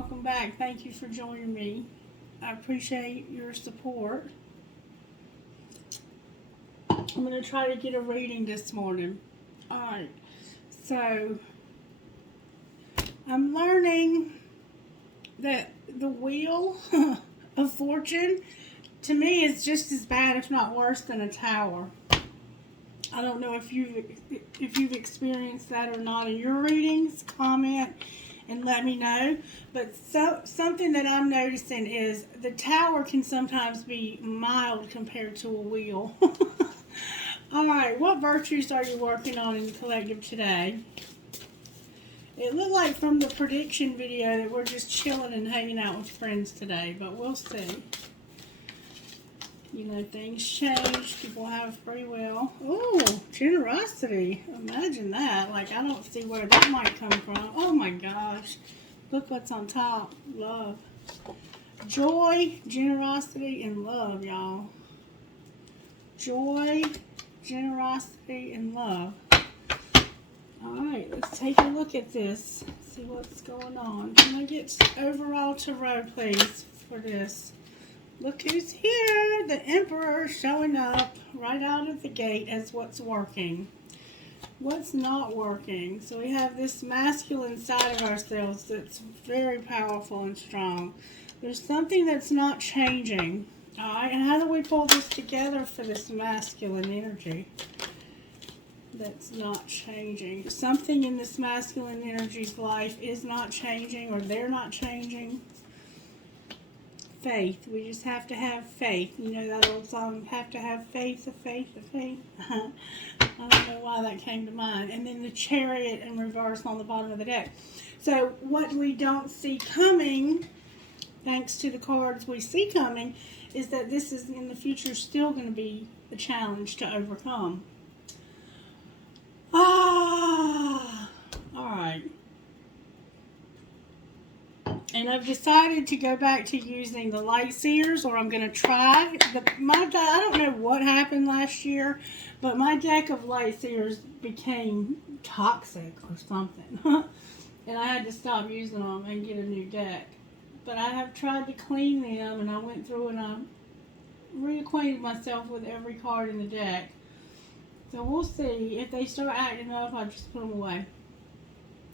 welcome back. Thank you for joining me. I appreciate your support. I'm going to try to get a reading this morning. Alright, so I'm learning that the wheel of fortune, to me, is just as bad, if not worse, than a tower. I don't know if you've experienced that or not in your readings. Comment and let me know. But something that I'm noticing is the tower can sometimes be mild compared to a wheel. Alright, what virtues are you working on in the collective today? It looked like from the prediction video that we're just chilling and hanging out with friends today, but we'll see. You know, things change. People have free will. Ooh, generosity. Imagine that. Like, I don't see where that might come from. Oh my gosh. Look what's on top. Love. Joy, generosity, and love, y'all. Joy, generosity, and love. Alright, let's take a look at this. See what's going on. Can I get overall tarot, please, for this? Look who's here. The Emperor showing up right out of the gate as what's working. What's not working? So we have this masculine side of ourselves that's very powerful and strong. There's something that's not changing. Alright, and how do we pull this together for this masculine energy that's not changing? Something in this masculine energy's life is not changing, or they're not changing. Faith. We just have to have faith. You know that old song, have to have faith, a faith, a faith. I don't know why that came to mind. And then the Chariot in reverse on the bottom of the deck. So what we don't see coming, thanks to the cards we see coming, is that this is in the future still going to be a challenge to overcome. Alright. And I've decided to go back to using the light seers, or I'm going to try. I don't know what happened last year, but my deck of light seers became toxic or something. And I had to stop using them and get a new deck. But I have tried to clean them, and I went through and I reacquainted myself with every card in the deck. So we'll see. If they start acting up, I'll just put them away.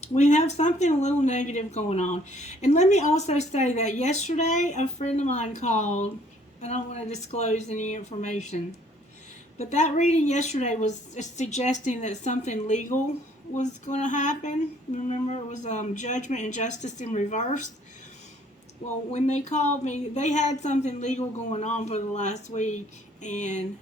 We have something a little negative going on. And let me also say that yesterday, a friend of mine called. I don't want to disclose any information. But that reading yesterday was suggesting that something legal was going to happen. Remember, it was judgment and justice in reverse. Well, when they called me, they had something legal going on for the last week. And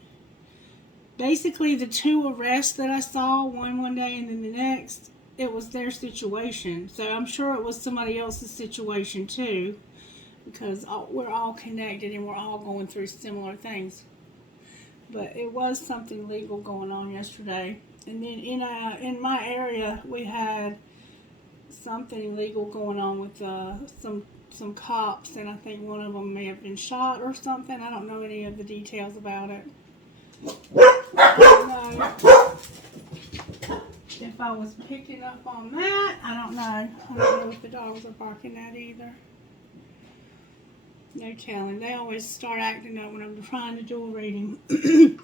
basically, the two arrests that I saw, one day and then the next, it was their situation. So I'm sure it was somebody else's situation too, because we're all connected and we're all going through similar things. But it was something legal going on yesterday. And then in my area, we had something legal going on with some cops, and I think one of them may have been shot or something. I don't know any of the details about it. I don't know if I was picking up on that. I don't know. I don't know if the dogs are barking at either. No telling. They always start acting up when I'm trying to do a reading.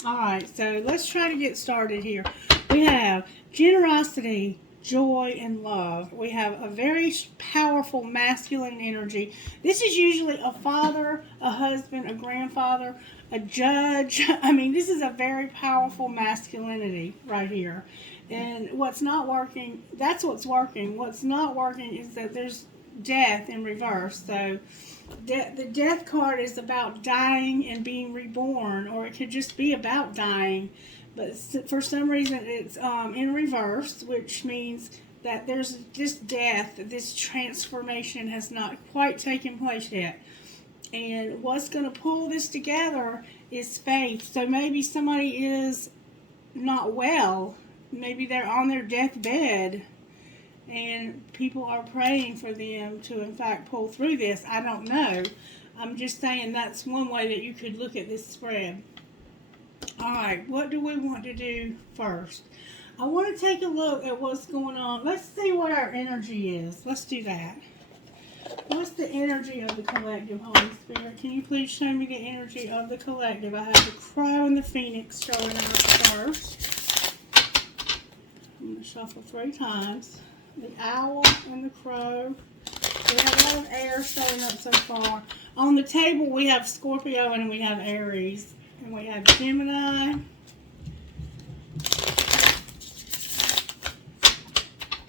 Alright, so let's try to get started here. We have generosity, joy, and love. We have a very powerful masculine energy. This is usually a father, a husband, a grandfather, a judge. I mean, this is a very powerful masculinity right here. And what's not working, that's what's working. What's not working is that there's death in reverse. So the death card is about dying and being reborn, or it could just be about dying. But for some reason it's in reverse, which means that there's this death, this transformation has not quite taken place yet. And what's going to pull this together is faith. So maybe somebody is not well. Maybe they're on their deathbed and people are praying for them to, in fact, pull through this. I don't know. I'm just saying that's one way that you could look at this spread. Alright, what do we want to do first? I want to take a look at what's going on. Let's see what our energy is. Let's do that. What's the energy of the collective, Holy Spirit? Can you please show me the energy of the collective? I have the crow and the phoenix showing up first. I'm going to shuffle 3 times. The owl and the crow. We have a lot of air showing up so far. On the table, we have Scorpio and we have Aries. And we have Gemini.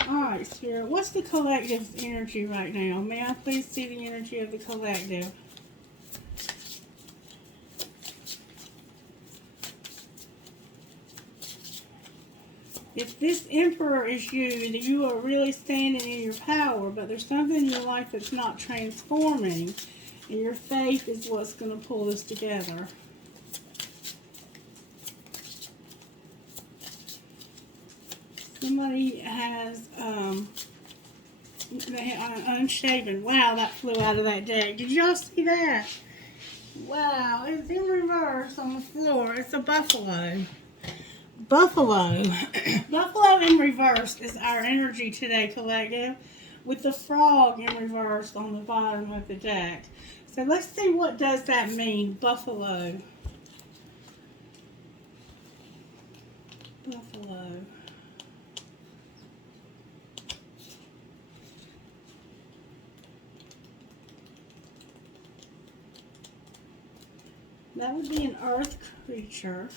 Alright, Spirit, what's the collective's energy right now? May I please see the energy of the collective? If this Emperor is you, then you are really standing in your power, but there's something in your life that's not transforming, and your faith is what's going to pull this together. Somebody has unshaven. Wow, that flew out of that deck. Did y'all see that? Wow, it's in reverse on the floor. It's a buffalo. Buffalo. Buffalo in reverse is our energy today, collective, with the frog in reverse on the bottom of the deck. So let's see, what does that mean, buffalo? Buffalo. That would be an earth creature.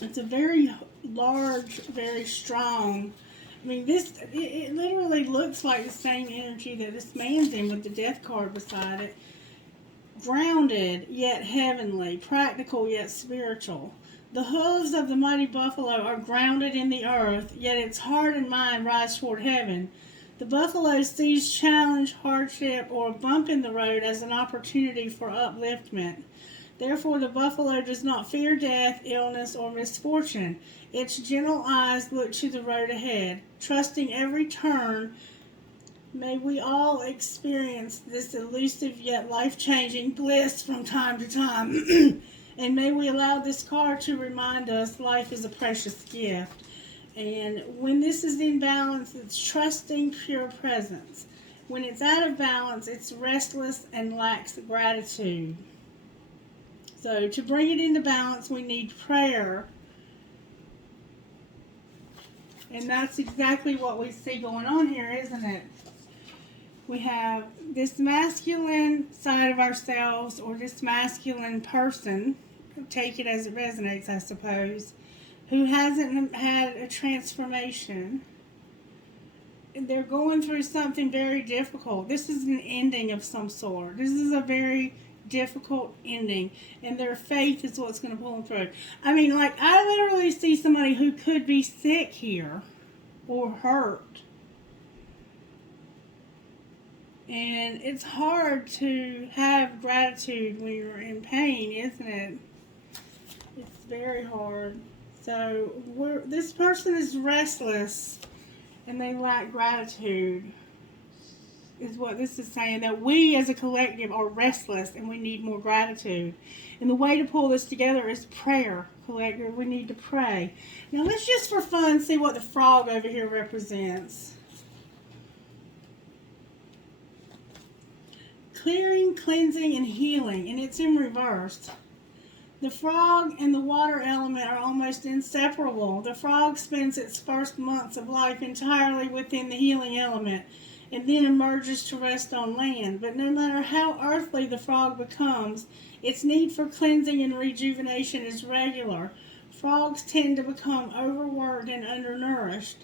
It's a very large, very strong. I mean, it literally looks like the same energy that this man's in with the death card beside it. Grounded, yet heavenly. Practical, yet spiritual. The hooves of the mighty buffalo are grounded in the earth, yet its heart and mind rise toward heaven. The buffalo sees challenge, hardship, or a bump in the road as an opportunity for upliftment. Therefore, the buffalo does not fear death, illness, or misfortune. Its gentle eyes look to the road ahead. Trusting every turn, may we all experience this elusive yet life-changing bliss from time to time. And may we allow this card to remind us life is a precious gift. And when this is in balance, it's trusting pure presence. When it's out of balance, it's restless and lacks gratitude. So to bring it into balance, we need prayer. And that's exactly what we see going on here, isn't it? We have this masculine side of ourselves, or this masculine person, take it as it resonates, I suppose, who hasn't had a transformation. They're going through something very difficult. This is an ending of some sort. This is a very difficult ending, and their faith is what's going to pull them through. I mean, like, I literally see somebody who could be sick here or hurt. And it's hard to have gratitude when you're in pain, isn't it? It's very hard. So this person is restless and they lack gratitude, is what this is saying. That we as a collective are restless and we need more gratitude. And the way to pull this together is prayer, collective. We need to pray. Now let's just for fun see what the frog over here represents. Clearing, cleansing, and healing. And it's in reverse. The frog and the water element are almost inseparable. The frog spends its first months of life entirely within the healing element and then emerges to rest on land. But no matter how earthly the frog becomes, its need for cleansing and rejuvenation is regular. Frogs tend to become overworked and undernourished.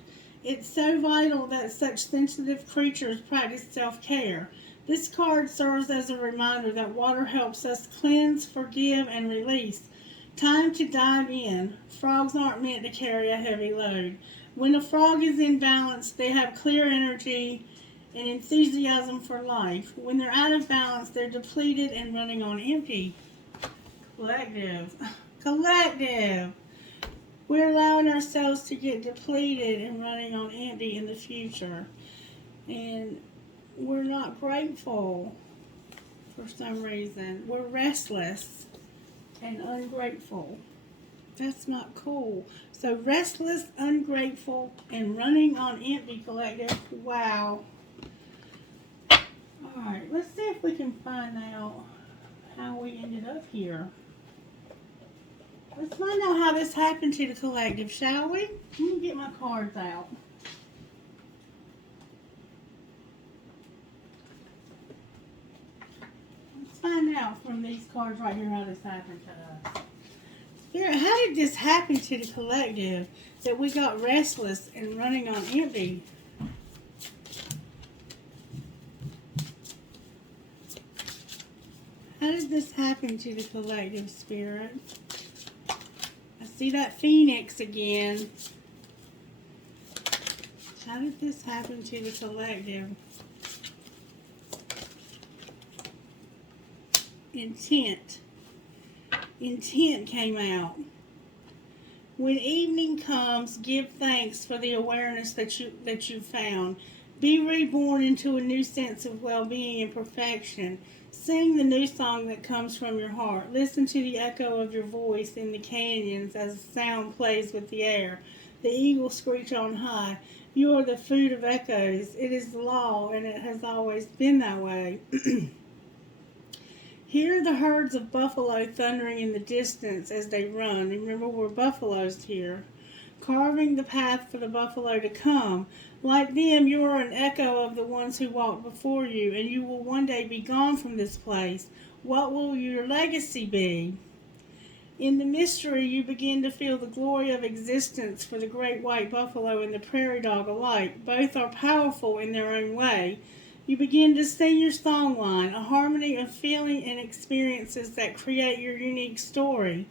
It's so vital that such sensitive creatures practice self-care. This card serves as a reminder that water helps us cleanse, forgive, and release. Time to dive in. Frogs aren't meant to carry a heavy load. When a frog is in balance, they have clear energy and enthusiasm for life. When they're out of balance, they're depleted and running on empty. Collective. Collective. We're allowing ourselves to get depleted and running on empty in the future. And we're not grateful for some reason. We're restless and ungrateful. That's not cool. So restless, ungrateful, and running on empty, collective. Wow. find out how we ended up here. Let's find out how this happened to the collective, shall we? Let me get my cards out. Let's find out from these cards right here how this happened to us. Spirit, how did this happen to the collective that we got restless and running on empty? How did this happen to the collective, Spirit? I see that Phoenix again. How did this happen to the collective? Intent. Intent came out. When evening comes, give thanks for the awareness that you found. Be reborn into a new sense of well-being and perfection. Sing the new song that comes from your heart. Listen to the echo of your voice in the canyons as the sound plays with the air. The eagles screech on high. You are the food of echoes. It is the law, and it has always been that way. Hear the herds of buffalo thundering in the distance as they run. Remember, we're buffaloes here. Carving the path for the buffalo to come. Like them, you are an echo of the ones who walked before you, and you will one day be gone from this place. What will your legacy be? In the mystery, you begin to feel the glory of existence for the great white buffalo and the prairie dog alike. Both are powerful in their own way. You begin to sing your song line, a harmony of feeling and experiences that create your unique story.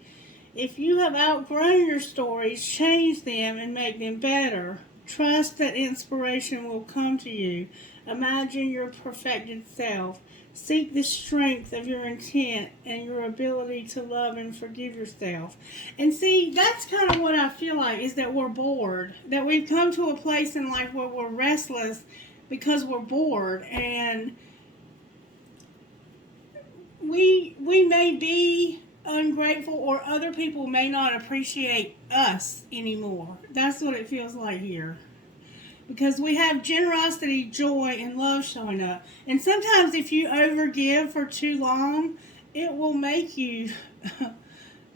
If you have outgrown your stories, change them and make them better. Trust that inspiration will come to you. Imagine your perfected self. Seek the strength of your intent and your ability to love and forgive yourself. And see, that's kind of what I feel like, is that we're bored. That we've come to a place in life where we're restless because we're bored. And we may be ungrateful, or other people may not appreciate us anymore. That's what it feels like here. Because we have generosity, joy, and love showing up. And sometimes if you overgive for too long, it will make you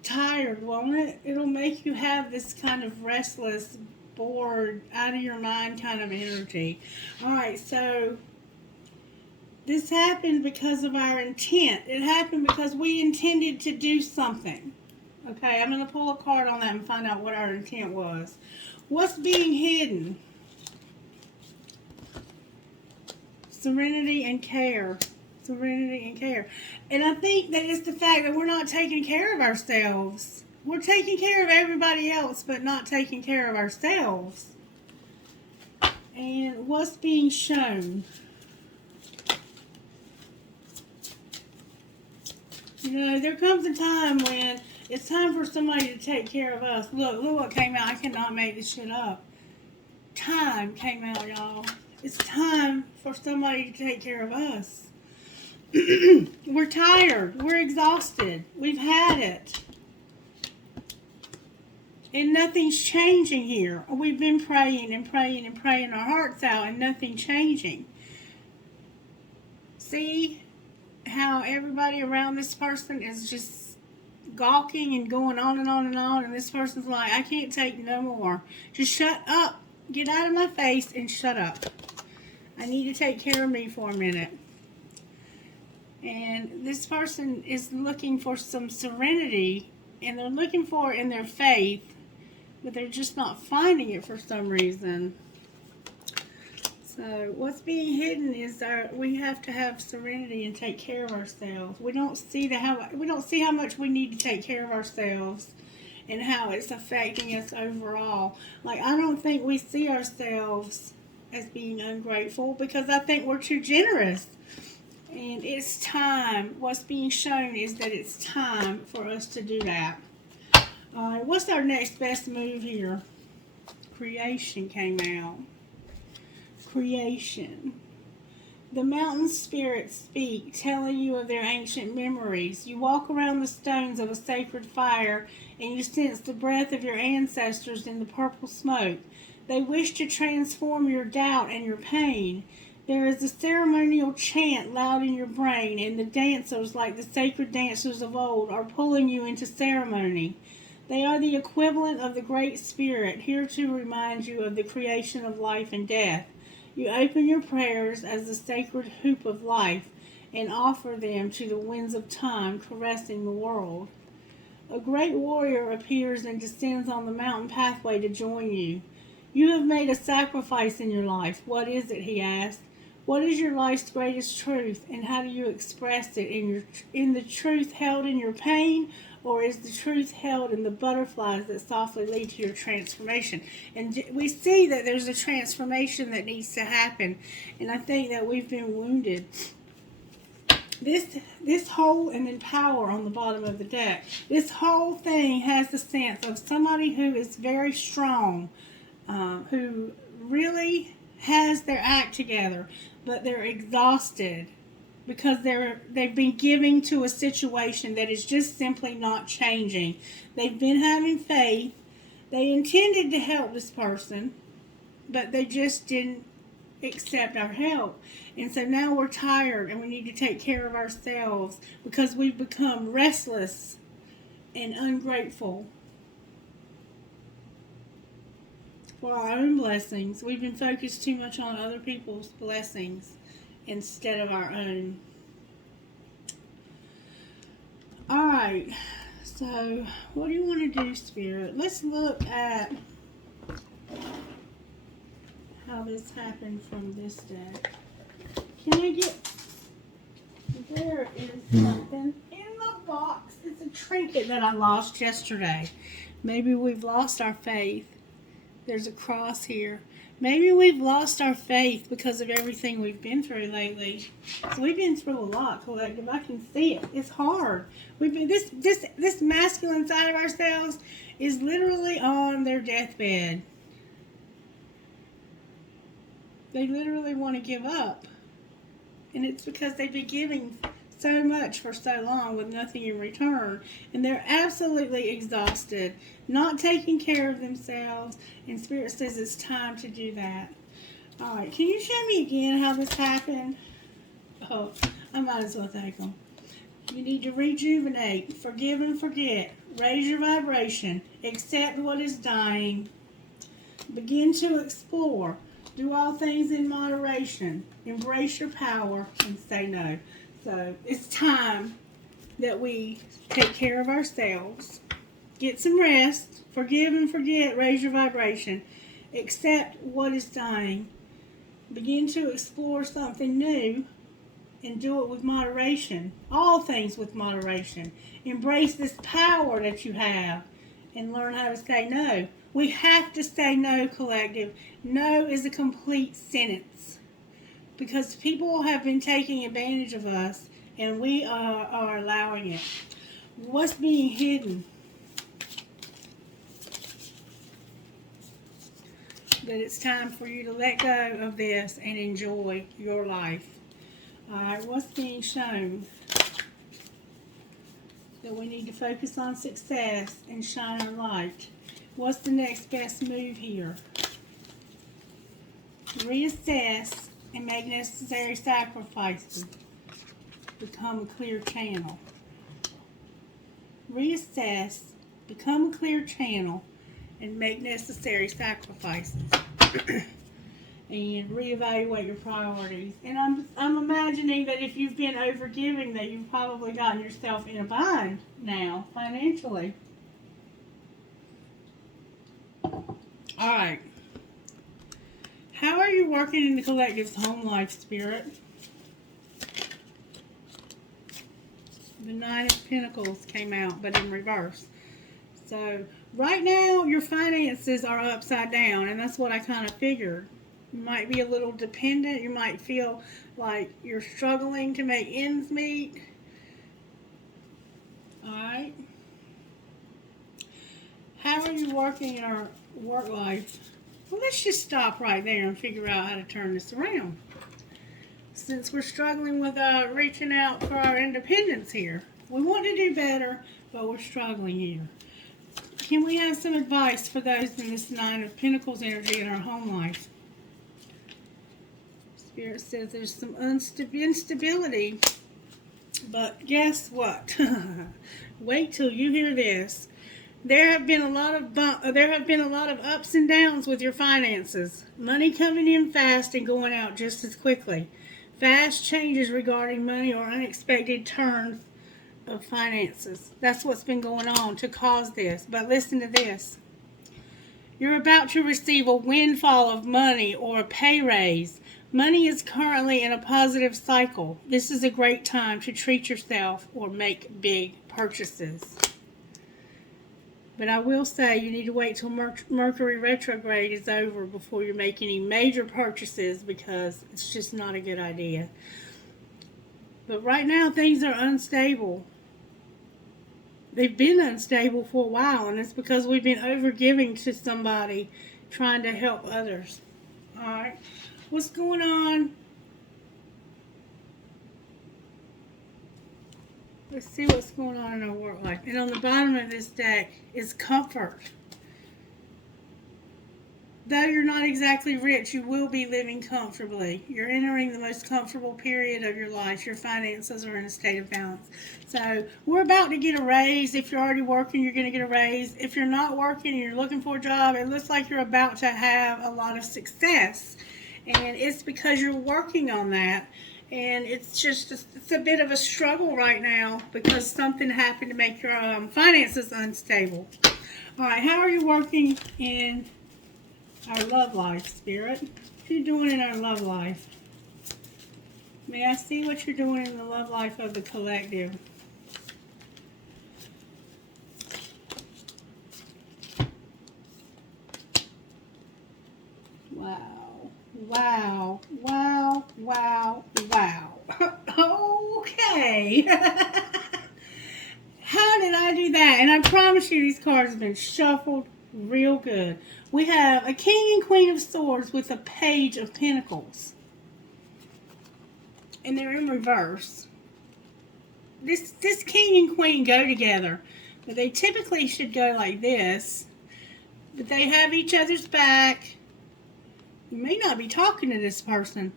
tired, won't it? It'll make you have this kind of restless, bored, out of your mind kind of energy. Alright, so this happened because of our intent. It happened because we intended to do something. Okay, I'm going to pull a card on that and find out what our intent was. What's being hidden? Serenity and care. Serenity and care. And I think that it's the fact that we're not taking care of ourselves. We're taking care of everybody else, but not taking care of ourselves. And what's being shown? You know, there comes a time when it's time for somebody to take care of us. Look what came out. I cannot make this shit up. Time came out, y'all. It's time for somebody to take care of us. We're tired. We're exhausted. We've had it. And nothing's changing here. We've been praying and praying and praying our hearts out, and nothing changing. See how everybody around this person is just gawking and going on and on and on, and this person's like, I can't take no more. Just shut up. Get out of my face and shut up. I need to take care of me for a minute. And this person is looking for some serenity, and they're looking for it in their faith, but they're just not finding it for some reason. So what's being hidden is we have to have serenity and take care of ourselves. We don't see how much we need to take care of ourselves and how it's affecting us overall. Like, I don't think we see ourselves as being ungrateful because I think we're too generous. And it's time. What's being shown is that it's time for us to do that. Alright, what's our next best move here? Creation came out. Creation. The mountain spirits speak, telling you of their ancient memories. You walk around the stones of a sacred fire, and you sense the breath of your ancestors in the purple smoke. They wish to transform your doubt and your pain. There is a ceremonial chant loud in your brain, and the dancers, like the sacred dancers of old, are pulling you into ceremony. They are the equivalent of the Great Spirit, here to remind you of the creation of life and death. You open your prayers as the sacred hoop of life and offer them to the winds of time caressing the world. A great warrior appears and descends on the mountain pathway to join you. You have made a sacrifice in your life. What is it? He asks. What is your life's greatest truth, and how do you express it? In the truth held in your pain, or is the truth held in the butterflies that softly lead to your transformation? And we see that there's a transformation that needs to happen, and I think that we've been wounded. This whole, and then power on the bottom of the deck, this whole thing has the sense of somebody who is very strong, who really has their act together, but they're exhausted because they've been giving to a situation that is just simply not changing. They've been having faith. They intended to help this person, but they just didn't accept our help. And so now we're tired and we need to take care of ourselves because we've become restless and ungrateful for our own blessings. We've been focused too much on other people's blessings instead of our own. Alright, so what do you want to do, Spirit? Let's look at how this happened from this deck. Can I get... There is something in the box. It's a trinket that I lost yesterday. Maybe we've lost our faith. There's a cross here. Maybe we've lost our faith because of everything we've been through lately. So we've been through a lot, collective. I can see it. It's hard. We've been this masculine side of ourselves is literally on their deathbed. They literally want to give up. And it's because they've been giving so much for so long with nothing in return. And they're absolutely exhausted, not taking care of themselves. And Spirit says it's time to do that. All right, can you show me again how this happened? Oh, I might as well take them. You need to rejuvenate, forgive and forget, raise your vibration, accept what is dying, begin to explore, do all things in moderation, embrace your power, and say no. So it's time that we take care of ourselves, get some rest, forgive and forget, raise your vibration, accept what is dying, begin to explore something new, and do it with moderation. All things with moderation. Embrace this power that you have and learn how to say no. We have to say no, collective. No is a complete sentence because people have been taking advantage of us and we are allowing it. What's being hidden? That it's time for you to let go of this and enjoy your life. Alright, what's being shown? That we need to focus on success and shine our light. What's the next best move here? Reassess and make necessary sacrifices. Become a clear channel. Reassess, become a clear channel, and make necessary sacrifices. And reevaluate your priorities. And I'm imagining that if you've been overgiving, that you've probably gotten yourself in a bind now, financially. Alright. How are you working in the collective's home life, Spirit? The Nine of Pentacles came out, but in reverse. So, right now, your finances are upside down, and that's what I kind of figured. You might be a little dependent. You might feel like you're struggling to make ends meet. Alright. How are you working in our work life? Well, let's just stop right there and figure out how to turn this around. Since we're struggling with reaching out for our independence here. We want to do better, but we're struggling here. Can we have some advice for those in this Nine of Pentacles energy in our home life? Spirit says there's some instability. But guess what? Wait till you hear this. There have been a lot of ups and downs with your finances. Money coming in fast and going out just as quickly. Fast changes regarding money or unexpected turns of finances. That's what's been going on to cause this. But listen to this. You're about to receive a windfall of money or a pay raise. Money is currently in a positive cycle. This is a great time to treat yourself or make big purchases. But I will say you need to wait till Mercury retrograde is over before you make any major purchases, because it's just not a good idea. But right now things are unstable. They've been unstable for a while, and it's because we've been overgiving to somebody trying to help others. Alright, what's going on? Let's see what's going on in our work life. And on the bottom of this deck is comfort. Though you're not exactly rich, you will be living comfortably. You're entering the most comfortable period of your life. Your finances are in a state of balance. So we're about to get a raise. If you're already working, you're going to get a raise. If you're not working and you're looking for a job, it looks like you're about to have a lot of success. And it's because you're working on that. And it's a bit of a struggle right now because something happened to make your finances unstable. All right, how are you working in our love life, Spirit? What are you doing in our love life? May I see what you're doing in the love life of the collective? Wow. Wow, wow, wow, wow. Okay. How did I do that? And I promise you these cards have been shuffled real good. We have a King and Queen of Swords with a Page of Pentacles. And they're in reverse. This King and Queen go together. But they typically should go like this. But they have each other's back. You may not be talking to this person.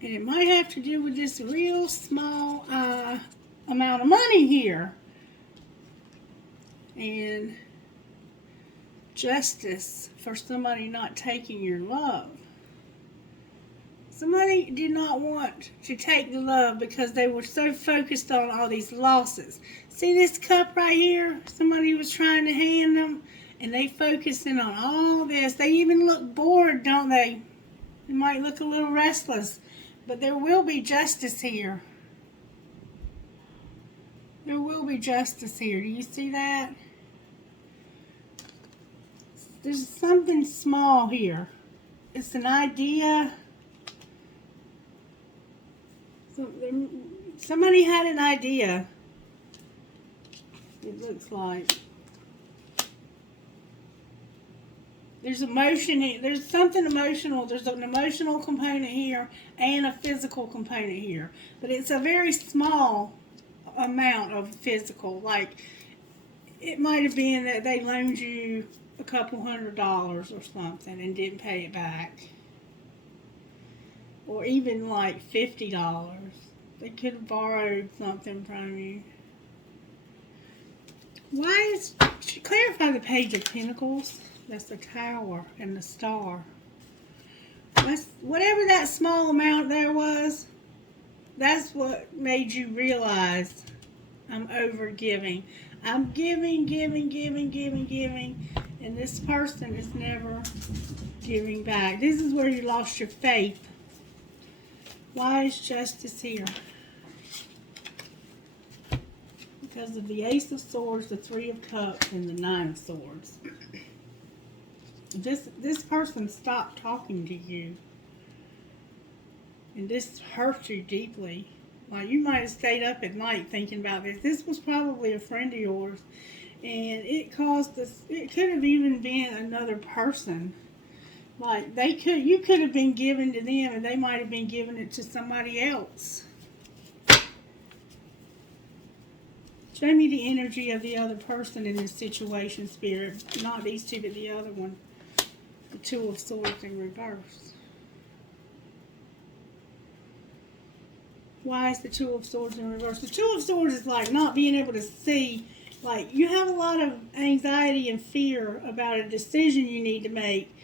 And it might have to do with this real small amount of money here. And justice for somebody not taking your love. Somebody did not want to take the love because they were so focused on all these losses. See this cup right here? Somebody was trying to hand them. And they focusing on all this. They even look bored, don't they? They might look a little restless. But there will be justice here. There will be justice here. Do you see that? There's something small here. It's an idea. Somebody had an idea. It looks like. There's emotion here. There's something emotional. There's an emotional component here and a physical component here. But it's a very small amount of physical. Like, it might have been that they loaned you a couple $100 or something and didn't pay it back. Or even like $50. They could have borrowed something from you. Clarify the Page of Pentacles. That's the Tower and the Star. Whatever that small amount there was, that's what made you realize I'm over giving. I'm giving, and this person is never giving back. This is where you lost your faith. Why is justice here? Because of the Ace of Swords, the Three of Cups, and the Nine of Swords. This person stopped talking to you. And this hurt you deeply. Like, you might have stayed up at night thinking about this. This was probably a friend of yours. And it caused this. It could have even been another person. Like, you could have been giving to them and they might have been giving it to somebody else. Show me the energy of the other person in this situation, Spirit. Not these two, but the other one. The Two of Swords in reverse. Why is the Two of Swords in reverse? The Two of Swords is like not being able to see. Like, you have a lot of anxiety and fear about a decision you need to make.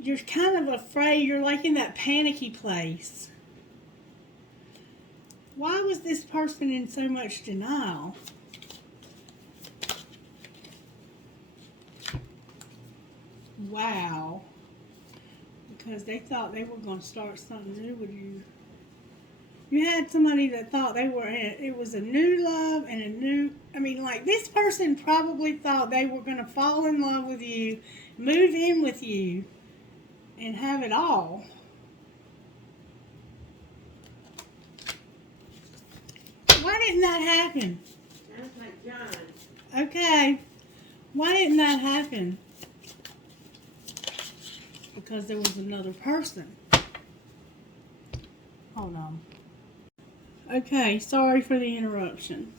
You're kind of afraid. You're like in that panicky place. Why was this person in so much denial? Wow. Because they thought they were going to start something new with you. You had somebody that thought it was a new love and a new, like this person probably thought they were going to fall in love with you, move in with you, and have it all. Why didn't that happen? Sounds like John. Okay. Why didn't that happen? Because there was another person. Hold on. Okay, sorry for the interruption.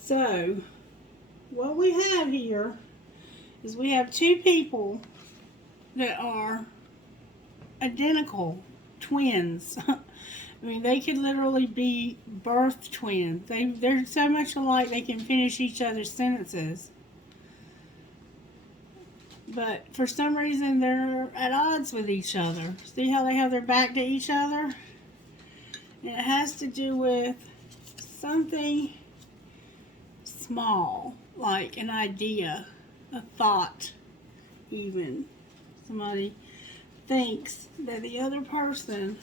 So, what we have here is we have two people that are identical twins. They could literally be birth twins. They're so much alike they can finish each other's sentences. But for some reason they're at odds with each other. See how they have their back to each other? And it has to do with something small, like an idea, a thought even. Somebody thinks that the other person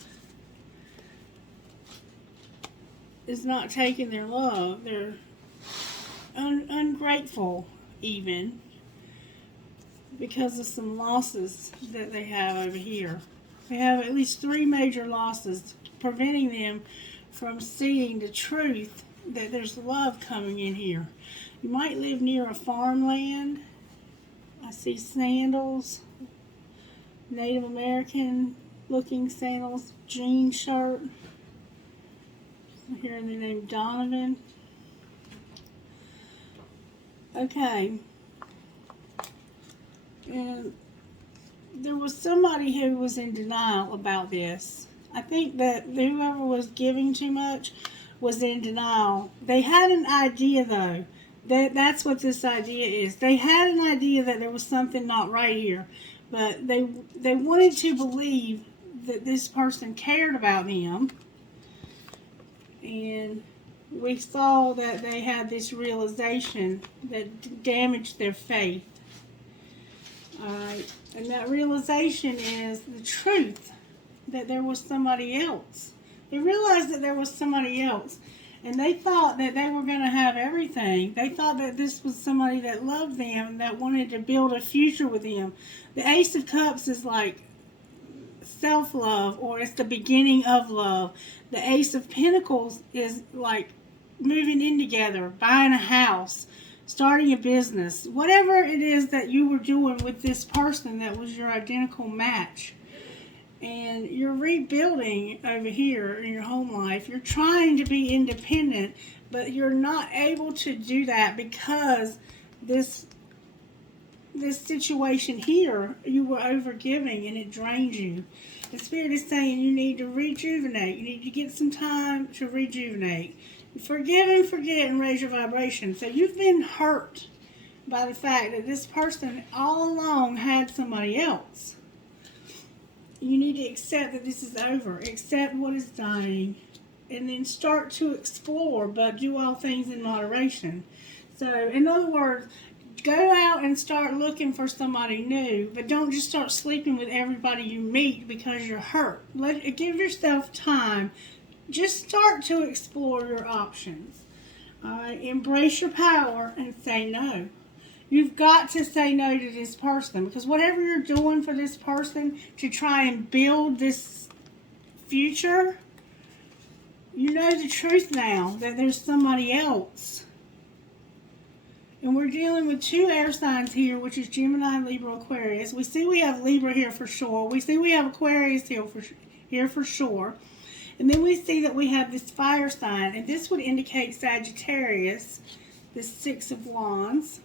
is not taking their love. They're ungrateful even because of some losses that they have over here. They have at least 3 major losses preventing them from seeing the truth that there's love coming in here. You might live near a farmland. I see sandals, Native American looking sandals, jean shirt. I'm hearing the name Donovan. Okay. And there was somebody who was in denial about this. I think that whoever was giving too much was in denial. They had an idea, though. That's what this idea is. They had an idea that there was something not right here. But they wanted to believe that this person cared about them. And we saw that they had this realization that damaged their faith. Alright, and that realization is the truth that there was somebody else. They realized that there was somebody else, and they thought that they were going to have everything. They thought that this was somebody that loved them, that wanted to build a future with them. The Ace of Cups is like self-love, or it's the beginning of love. The Ace of Pentacles is like moving in together, buying a house, starting a business, whatever it is that you were doing with this person that was your identical match. And you're rebuilding over here in your home life. You're trying to be independent, but you're not able to do that because this situation here, you were overgiving and it drained you. The Spirit is saying you need to rejuvenate. You need to get some time to rejuvenate. Forgive and forget and raise your vibration. So you've been hurt by the fact that this person all along had somebody else. You need to accept that this is over. Accept what is dying. And then start to explore, but do all things in moderation. So, in other words, go out and start looking for somebody new, but don't just start sleeping with everybody you meet because you're hurt. Give yourself time. Just start to explore your options. All right? Embrace your power and say no. You've got to say no to this person, because whatever you're doing for this person to try and build this future, you know the truth now that there's somebody else. And we're dealing with 2 air signs here, which is Gemini, Libra, Aquarius. We see we have Libra here for sure. We see we have Aquarius here for sure. And then we see that we have this fire sign, and this would indicate Sagittarius, the 6 of Wands.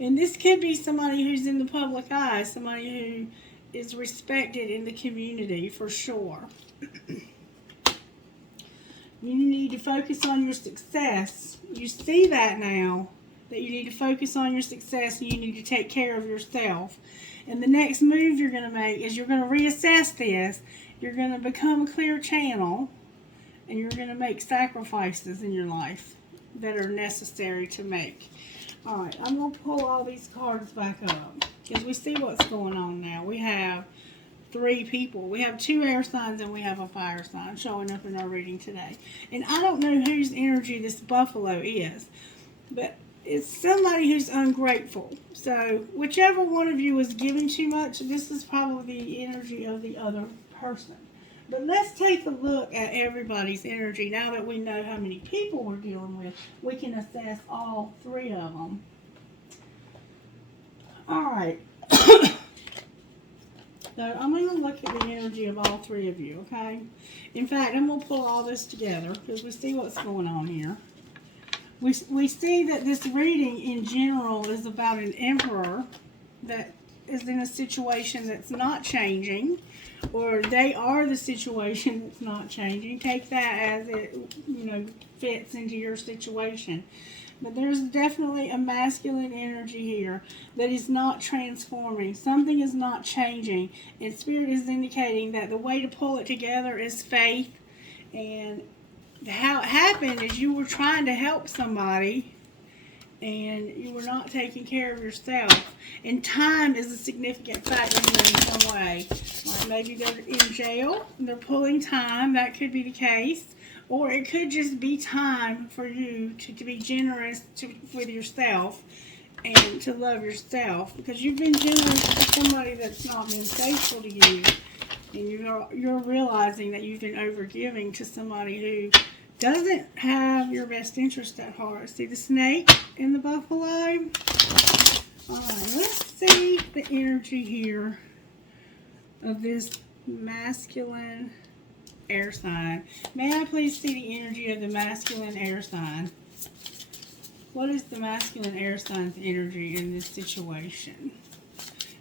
And this could be somebody who's in the public eye, somebody who is respected in the community for sure. You need to focus on your success. You see that now, that you need to focus on your success and you need to take care of yourself. And the next move you're going to make is you're going to reassess this. You're going to become a clear channel, and you're going to make sacrifices in your life that are necessary to make. All right, I'm going to pull all these cards back up because we see what's going on now. We have 3 people. We have 2 air signs and we have a fire sign showing up in our reading today. And I don't know whose energy this buffalo is, but it's somebody who's ungrateful. So whichever one of you is giving too much, this is probably the energy of the other person. But let's take a look at everybody's energy. Now that we know how many people we're dealing with, we can assess all 3 of them. All right. So I'm going to look at the energy of all 3 of you, okay? In fact, I'm going to pull all this together because we see what's going on here. We see that this reading in general is about an emperor that is in a situation that's not changing, or they are the situation that's not changing. Take that as it, fits into your situation. But there's definitely a masculine energy here that is not transforming. Something is not changing. And Spirit is indicating that the way to pull it together is faith. And how it happened is you were trying to help somebody and you were not taking care of yourself. And time is a significant factor here in some way. Like maybe they're in jail and they're pulling time. That could be the case. Or it could just be time for you to be generous with yourself and to love yourself. Because you've been generous to somebody that's not been faithful to you. And you're realizing that you've been overgiving to somebody who doesn't have your best interest at heart. See the snake and the buffalo? Alright, let's see the energy here of this masculine air sign. May I please see the energy of the masculine air sign? What is the masculine air sign's energy in this situation?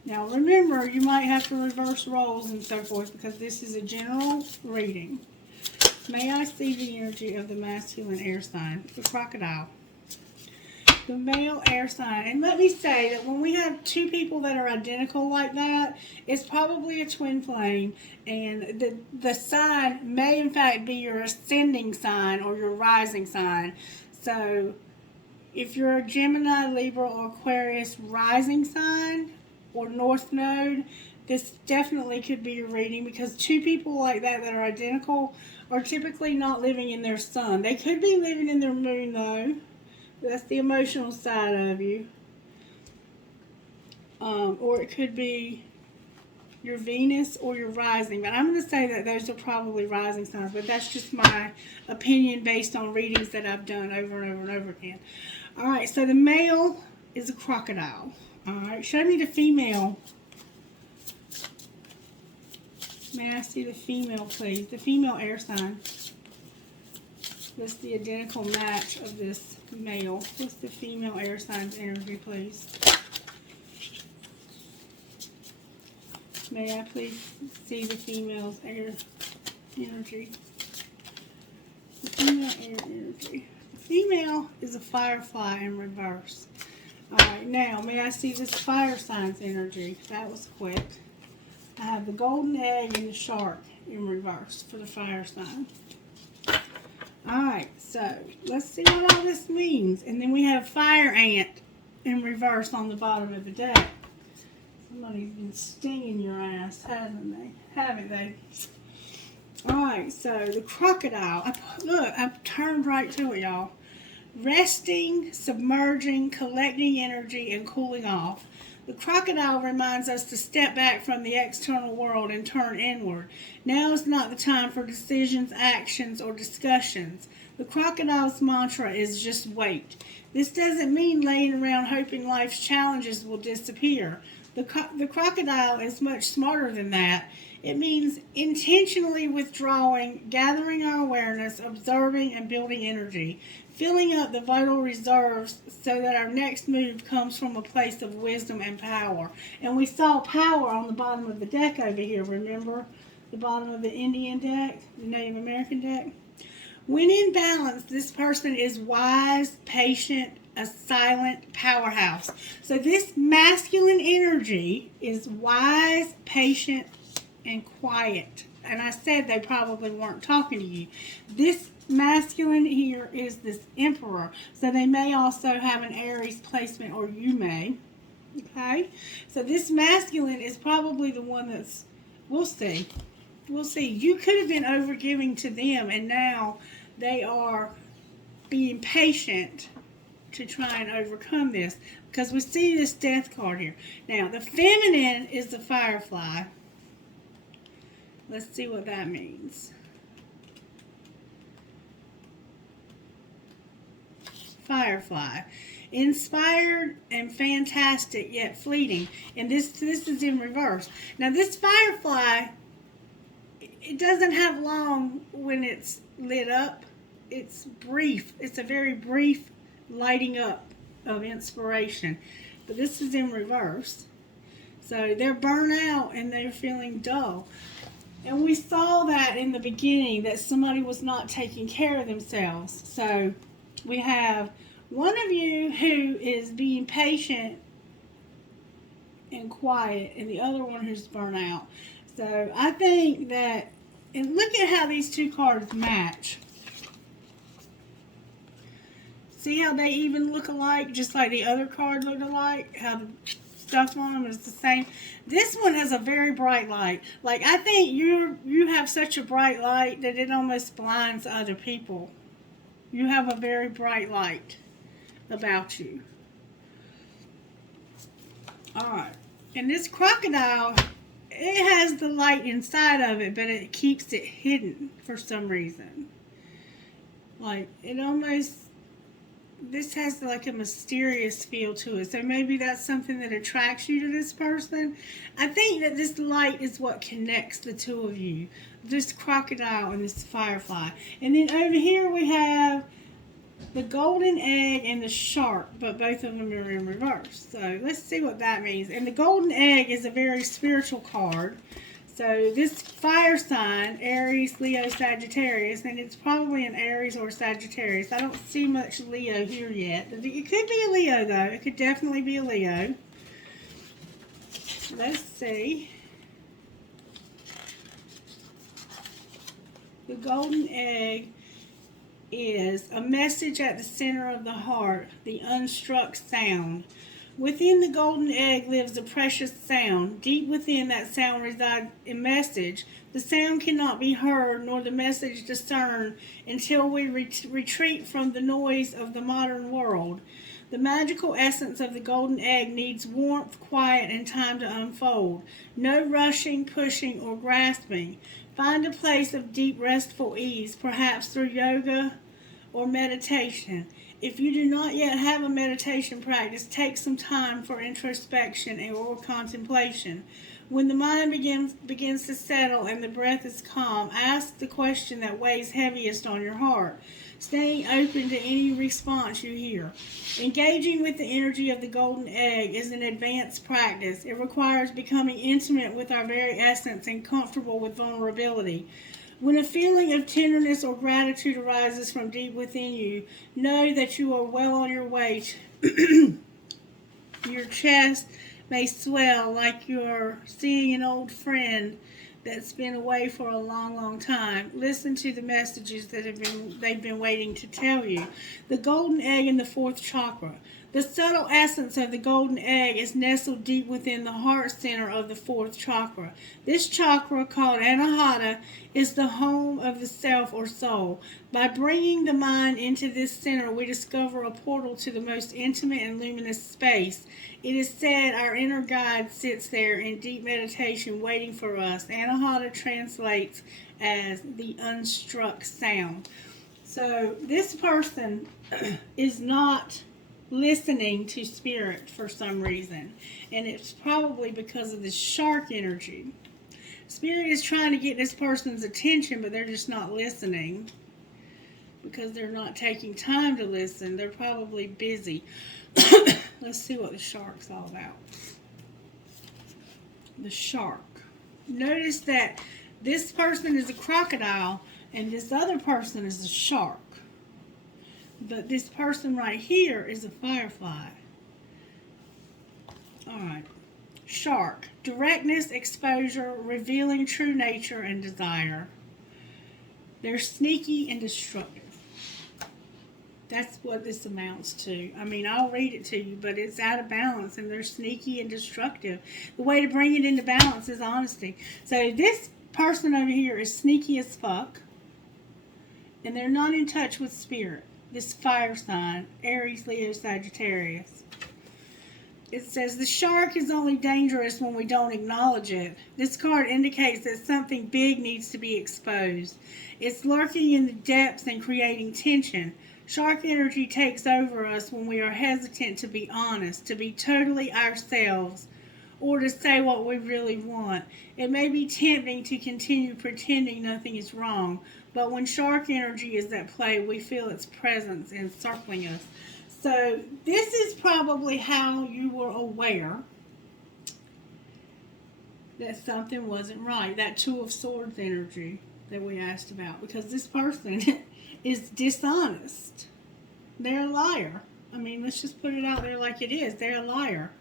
Now remember, you might have to reverse roles and so forth because this is a general reading. May I see the energy of the masculine air sign, the crocodile? The male air sign. And let me say that when we have 2 people that are identical like that, it's probably a twin flame. And the sign may in fact be your ascending sign or your rising sign. So if you're a Gemini, Libra, or Aquarius rising sign or North Node, this definitely could be your reading because 2 people like that are identical are typically not living in their sun. They could be living in their moon though. That's the emotional side of you. Or it could be your Venus or your rising. But I'm going to say that those are probably rising signs. But that's just my opinion based on readings that I've done over and over and over again. Alright, so the male is a crocodile. Alright, show me the female. May I see the female, please? The female air sign. What's the identical match of this male? What's the female air sign's energy, please? May I please see the female's air energy? The female air energy. The female is a firefly in reverse. Alright, now may I see this fire sign's energy? That was quick. I have the golden egg and the shark in reverse for the fire sign. Alright, so let's see what all this means. And then we have fire ant in reverse on the bottom of the deck. Somebody's been stinging your ass, haven't they? Alright, so the crocodile. I've turned right to it, y'all. Resting, submerging, collecting energy, and cooling off. The crocodile reminds us to step back from the external world and turn inward. Now is not the time for decisions, actions, or discussions. The crocodile's mantra is just wait. This doesn't mean laying around hoping life's challenges will disappear. The crocodile is much smarter than that. It means intentionally withdrawing, gathering our awareness, observing, and building energy. Filling up the vital reserves so that our next move comes from a place of wisdom and power. And we saw power on the bottom of the deck over here, remember? The bottom of the Indian deck, the Native American deck. When in balance, this person is wise, patient, a silent powerhouse. So this masculine energy is wise, patient, and quiet. And I said they probably weren't talking to you. This masculine here is this emperor. So they may also have an Aries placement, or you may. Okay? So this masculine is probably the one that's, we'll see. We'll see. You could have been overgiving to them, and now they are being patient to try and overcome this, because we see this death card here. Now, the feminine is the firefly. Let's see what that means. Firefly. Inspired and fantastic, yet fleeting. And this is in reverse. Now, this firefly, it doesn't have long when it's lit up. It's brief. It's a very brief lighting up of inspiration. But this is in reverse. So they're burnt out and they're feeling dull. And we saw that in the beginning, that somebody was not taking care of themselves. So we have one of you who is being patient and quiet, and the other one who's burnt out. So I think that, and look at how these two cards match. See how they even look alike, just like the other card looked alike? How the stuff on them is the same. This one has a very bright light. Like, I think you have such a bright light that it almost blinds other people. You have a very bright light about you. Alright. And this crocodile, it has the light inside of it, but it keeps it hidden for some reason. Like, it almost, this has like a mysterious feel to it. So maybe that's something that attracts you to this person. I think that this light is what connects the two of you. This crocodile and this firefly. And then over here we have the golden egg and the shark, but both of them are in reverse. So let's see what that means. And the golden egg is a very spiritual card. So this fire sign, Aries, Leo, Sagittarius, and it's probably an Aries or Sagittarius. I don't see much Leo here yet. It could be a Leo, though. It could definitely be a Leo. Let's see. The golden egg is a message at the center of the heart, the unstruck sound. Within the golden egg lives a precious sound. Deep within that sound resides a message. The sound cannot be heard nor the message discerned until we retreat from the noise of the modern world. The magical essence of the golden egg needs warmth, quiet, and time to unfold. No rushing, pushing, or grasping. Find a place of deep, restful ease, perhaps through yoga or meditation. If you do not yet have a meditation practice, take some time for introspection or contemplation. When the mind begins to settle and the breath is calm, ask the question that weighs heaviest on your heart, staying open to any response you hear. Engaging with the energy of the golden egg is an advanced practice. It requires becoming intimate with our very essence and comfortable with vulnerability. When a feeling of tenderness or gratitude arises from deep within you, know that you are well on your way. Your chest may swell like you're seeing an old friend that's been away for a long, long time. Listen to the messages that they've been waiting to tell you. The golden egg in the fourth chakra. The subtle essence of the golden egg is nestled deep within the heart center of the fourth chakra. This chakra, called Anahata, is the home of the self or soul. By bringing the mind into this center, we discover a portal to the most intimate and luminous space. It is said our inner guide sits there in deep meditation waiting for us. Anahata translates as the unstruck sound. So this person is not listening to spirit for some reason, and it's probably because of this shark energy. Spirit is trying to get this person's attention, but they're just not listening because they're not taking time to listen. They're probably busy. Let's see what the shark's all about. The shark. Notice that this person is a crocodile And this other person is a shark. But this person right here is a firefly. Alright. Shark. Directness, exposure, revealing true nature and desire. They're sneaky and destructive. That's what this amounts to. I mean, I'll read it to you, but it's out of balance, and they're sneaky and destructive. The way to bring it into balance is honesty. So this person over here is sneaky as fuck, and they're not in touch with spirit. This fire sign, Aries, Leo, Sagittarius. It says the shark is only dangerous when we don't acknowledge it. This card indicates that something big needs to be exposed. It's lurking in the depths and creating tension. Shark energy takes over us when we are hesitant to be honest, to be totally ourselves, or to say what we really want. It may be tempting to continue pretending nothing is wrong, but when shark energy is at play, we feel its presence encircling us. So this is probably how you were aware that something wasn't right. That Two of Swords energy that we asked about. Because this person is dishonest. They're a liar. I mean, let's just put it out there like it is. They're a liar.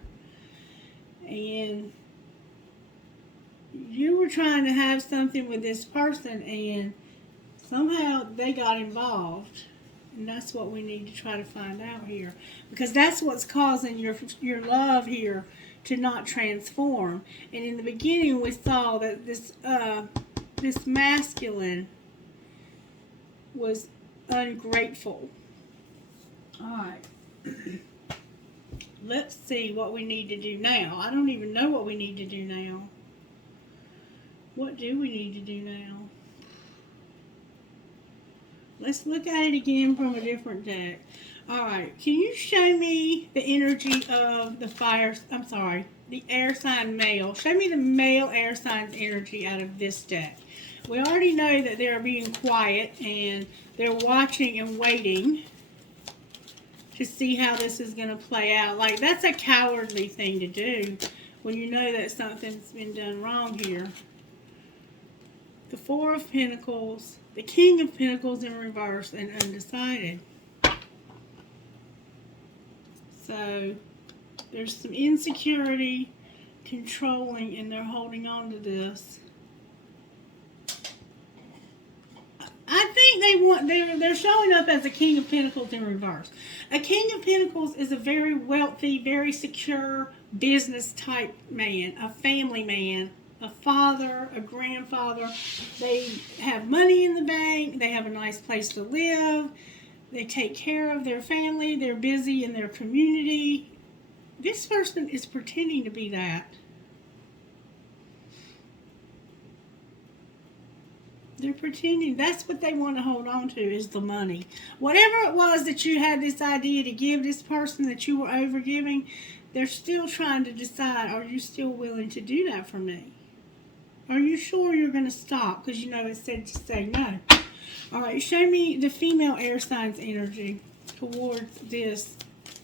And you were trying to have something with this person, and somehow they got involved. And that's what we need to try to find out here. Because that's what's causing your love here to not transform. And in the beginning we saw that this masculine was ungrateful. Alright. Let's see what we need to do now. I don't even know what we need to do now. What do we need to do now? Let's look at it again from a different deck. Alright, can you show me the energy of the air sign male? Show me the male air sign's energy out of this deck. We already know that they're being quiet and they're watching and waiting to see how this is going to play out. Like, that's a cowardly thing to do when you know that something's been done wrong here. The Four of Pentacles, the King of Pentacles in reverse, and undecided. So there's some insecurity, controlling, and they're holding on to this. I think they're showing up as a King of Pentacles in reverse. A King of Pentacles is a very wealthy, very secure business type man, a family man, a father, a grandfather. They have money in the bank. They have a nice place to live. They take care of their family. They're busy in their community. This person is pretending to be that. They're pretending. That's what they want to hold on to, is the money. Whatever it was that you had this idea to give this person that you were overgiving, they're still trying to decide, are you still willing to do that for me? Are you sure you're going to stop? Because you know it said to say no. Alright, show me the female air sign's energy towards this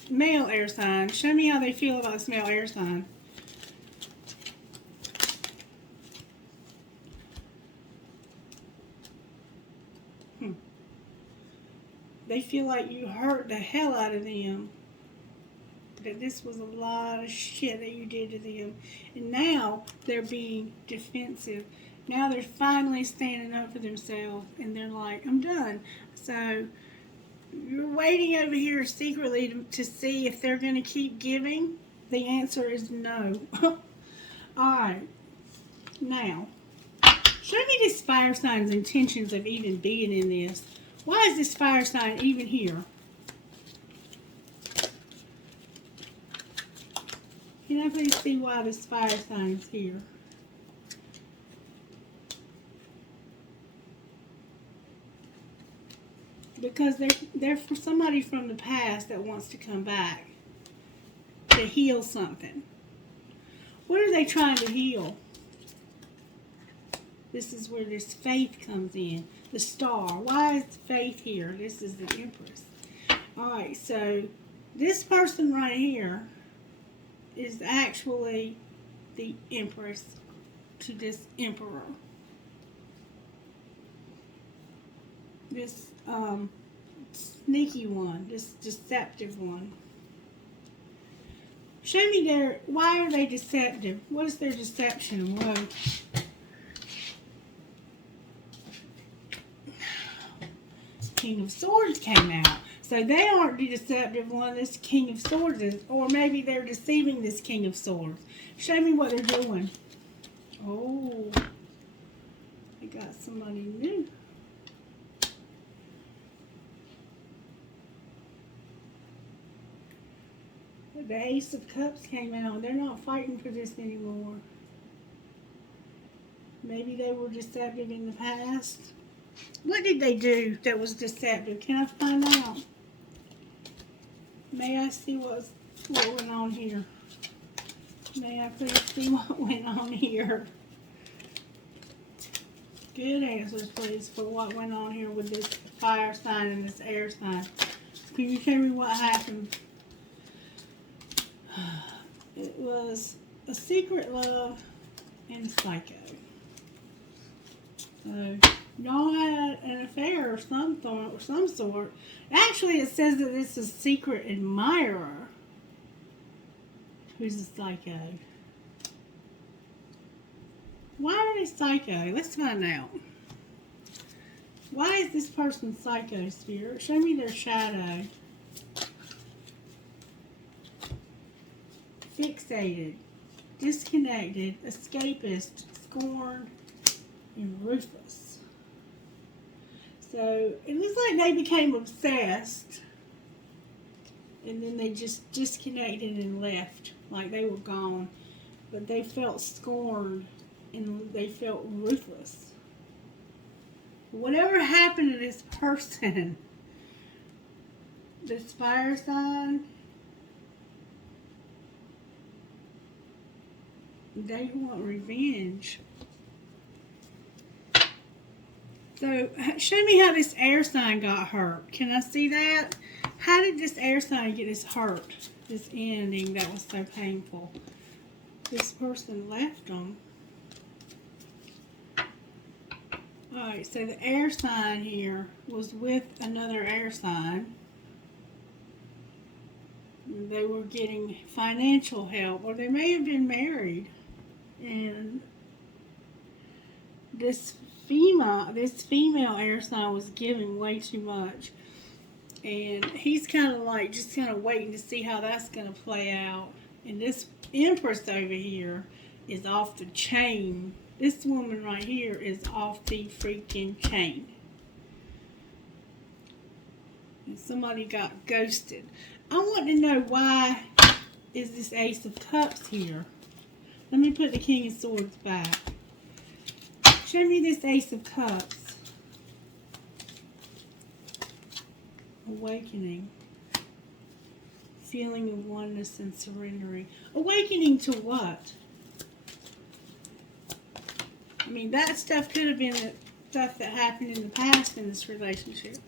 male air sign. Show me how they feel about this male air sign. They feel like you hurt the hell out of them. That this was a lot of shit that you did to them. And now they're being defensive. Now they're finally standing up for themselves. And they're like, I'm done. So you're waiting over here secretly to see if they're going to keep giving. The answer is no. Alright. Now, show me this fire sign's intentions of even being in this. Why is this fire sign even here? Can I please see why this fire sign is here? Because they're for somebody from the past that wants to come back to heal something. What are they trying to heal? This is where this faith comes in. The star. Why is faith here? This is the Empress. Alright, so this person right here is actually the Empress to this Emperor. This sneaky one, this deceptive one. Show me why are they deceptive? What is their deception? Whoa. King of Swords came out. So they aren't the deceptive one, this King of Swords is. Or maybe they're deceiving this King of Swords. Show me what they're doing. Oh. They got somebody new. The Ace of Cups came out. They're not fighting for this anymore. Maybe they were deceptive in the past. What did they do that was deceptive? Can I find out? May I see what went on here? May I please see what went on here? Good answers, please, for what went on here with this fire sign and this air sign. Can you tell me what happened? It was a secret love and a psycho. So, y'all had an affair of some sort. Actually, it says that this is a secret admirer who's a psycho. Why are they psycho? Let's find out. Why is this person psycho, Spirit? Show me their shadow. Fixated, disconnected, escapist, scorned, and ruthless. So it looks like they became obsessed and then they just disconnected and left, like they were gone. But they felt scorned and they felt ruthless. Whatever happened to this person, this fire sign, they want revenge. So, show me how this air sign got hurt. Can I see that? How did this air sign get this hurt? This ending that was so painful. This person left them. Alright, so the air sign here was with another air sign. They were getting financial help, or they may have been married. And this female air sign was giving way too much. And he's kind of like, just kind of waiting to see how that's going to play out. And this Empress over here is off the chain. This woman right here is off the freaking chain. And somebody got ghosted. I want to know why is this Ace of Cups here. Let me put the King of Swords back. Show me this Ace of Cups. Awakening. Feeling of oneness and surrendering. Awakening to what? I mean, that stuff could have been the stuff that happened in the past in this relationship.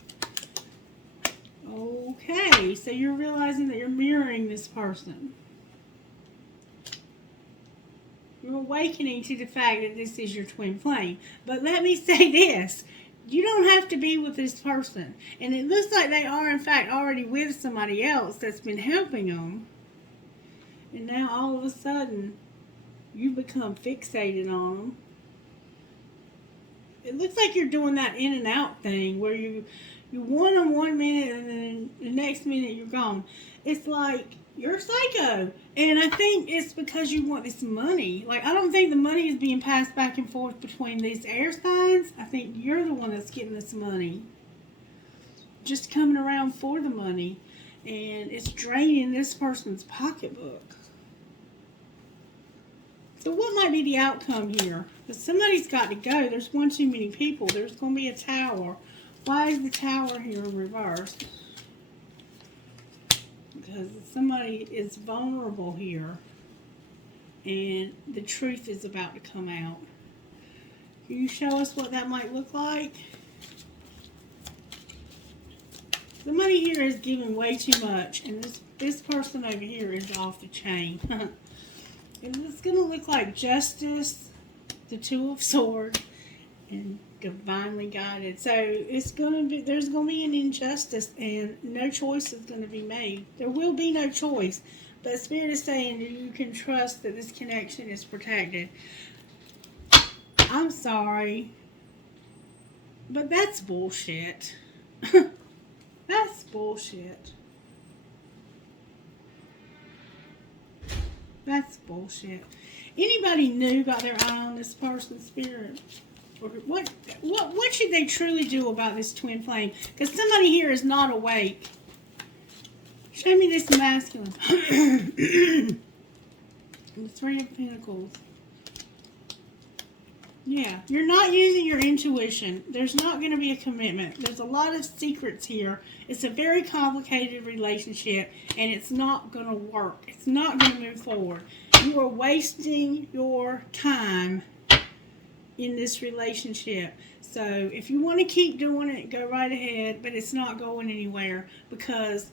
Okay, so you're realizing that you're mirroring this person. You're awakening to the fact that this is your twin flame. But let me say this. You don't have to be with this person. And it looks like they are, in fact, already with somebody else that's been helping them. And now, all of a sudden, you become fixated on them. It looks like you're doing that in and out thing where you want them 1 minute and then the next minute you're gone. It's like you're a psycho. And I think it's because you want this money. Like, I don't think the money is being passed back and forth between these air signs. I think you're the one that's getting this money. Just coming around for the money. And it's draining this person's pocketbook. So what might be the outcome here? Because somebody's got to go. There's one too many people. There's going to be a tower. Why is the tower here reversed? Because somebody is vulnerable here. And the truth is about to come out. Can you show us what that might look like? Somebody here is giving way too much. And this person over here is off the chain. And it's going to look like Justice, the Two of Swords, and divinely guided. So it's gonna be, there's gonna be an injustice, and no choice is gonna be made. There will be no choice, but Spirit is saying that you can trust that this connection is protected. I'm sorry, but that's bullshit. That's bullshit. That's bullshit. Anybody new got their eye on this person's spirit? Or what should they truly do about this twin flame? Because somebody here is not awake. Show me this masculine. The Three of Pentacles. Yeah, you're not using your intuition. There's not going to be a commitment. There's a lot of secrets here. It's a very complicated relationship, and it's not going to work. It's not going to move forward. You are wasting your time in this relationship. So if you want to keep doing it, go right ahead, but it's not going anywhere because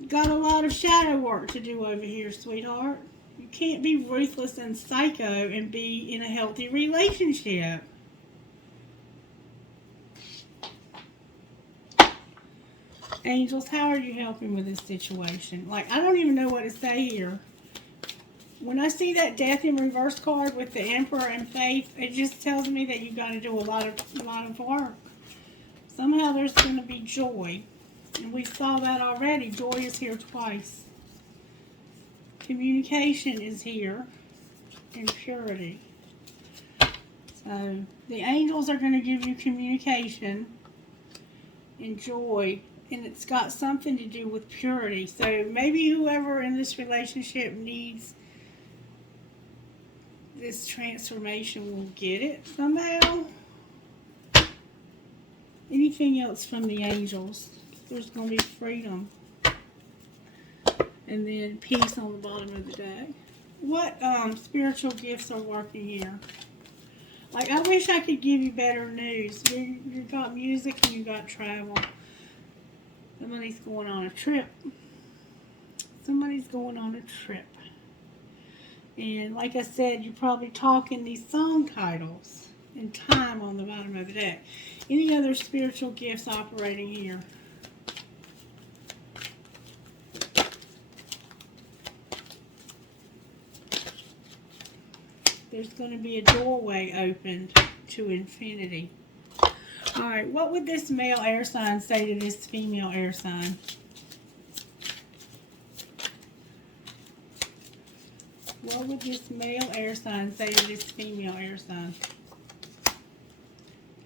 you got a lot of shadow work to do over here, sweetheart. You can't be ruthless and psycho and be in a healthy relationship. Angels, how are you helping with this situation? Like, I don't even know what to say here. When I see that Death in Reverse card with the Emperor and Faith, it just tells me that you got to do a lot of work. Somehow there's going to be joy. And we saw that already. Joy is here twice. Communication is here. And purity. So, the angels are going to give you communication and joy. And it's got something to do with purity. So, maybe whoever in this relationship needs this transformation will get it somehow. Anything else from the angels? There's going to be freedom. And then peace on the bottom of the deck. What spiritual gifts are working here? Like, I wish I could give you better news. You got music and you got travel. Somebody's going on a trip. Somebody's going on a trip. And like I said, you're probably talking these song titles and time on the bottom of the deck. Any other spiritual gifts operating here? There's going to be a doorway opened to infinity. Alright, what would this male air sign say to this female air sign? What would this male air sign say to this female air sign?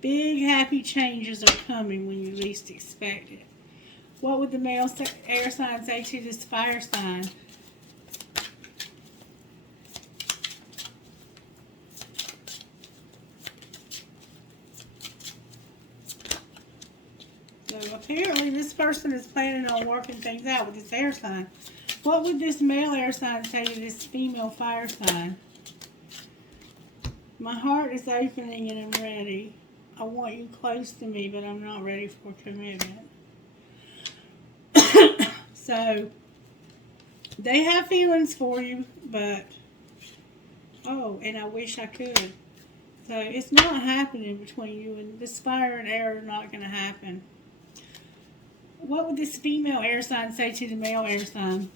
Big happy changes are coming when you least expect it. What would the male air sign say to this fire sign? So apparently this person is planning on working things out with this air sign. What would this male air sign say to this female fire sign? My heart is opening and I'm ready. I want you close to me, but I'm not ready for commitment. So, they have feelings for you, but, oh, and I wish I could. So, it's not happening between you, and this fire and air are not going to happen. What would this female air sign say to the male air sign?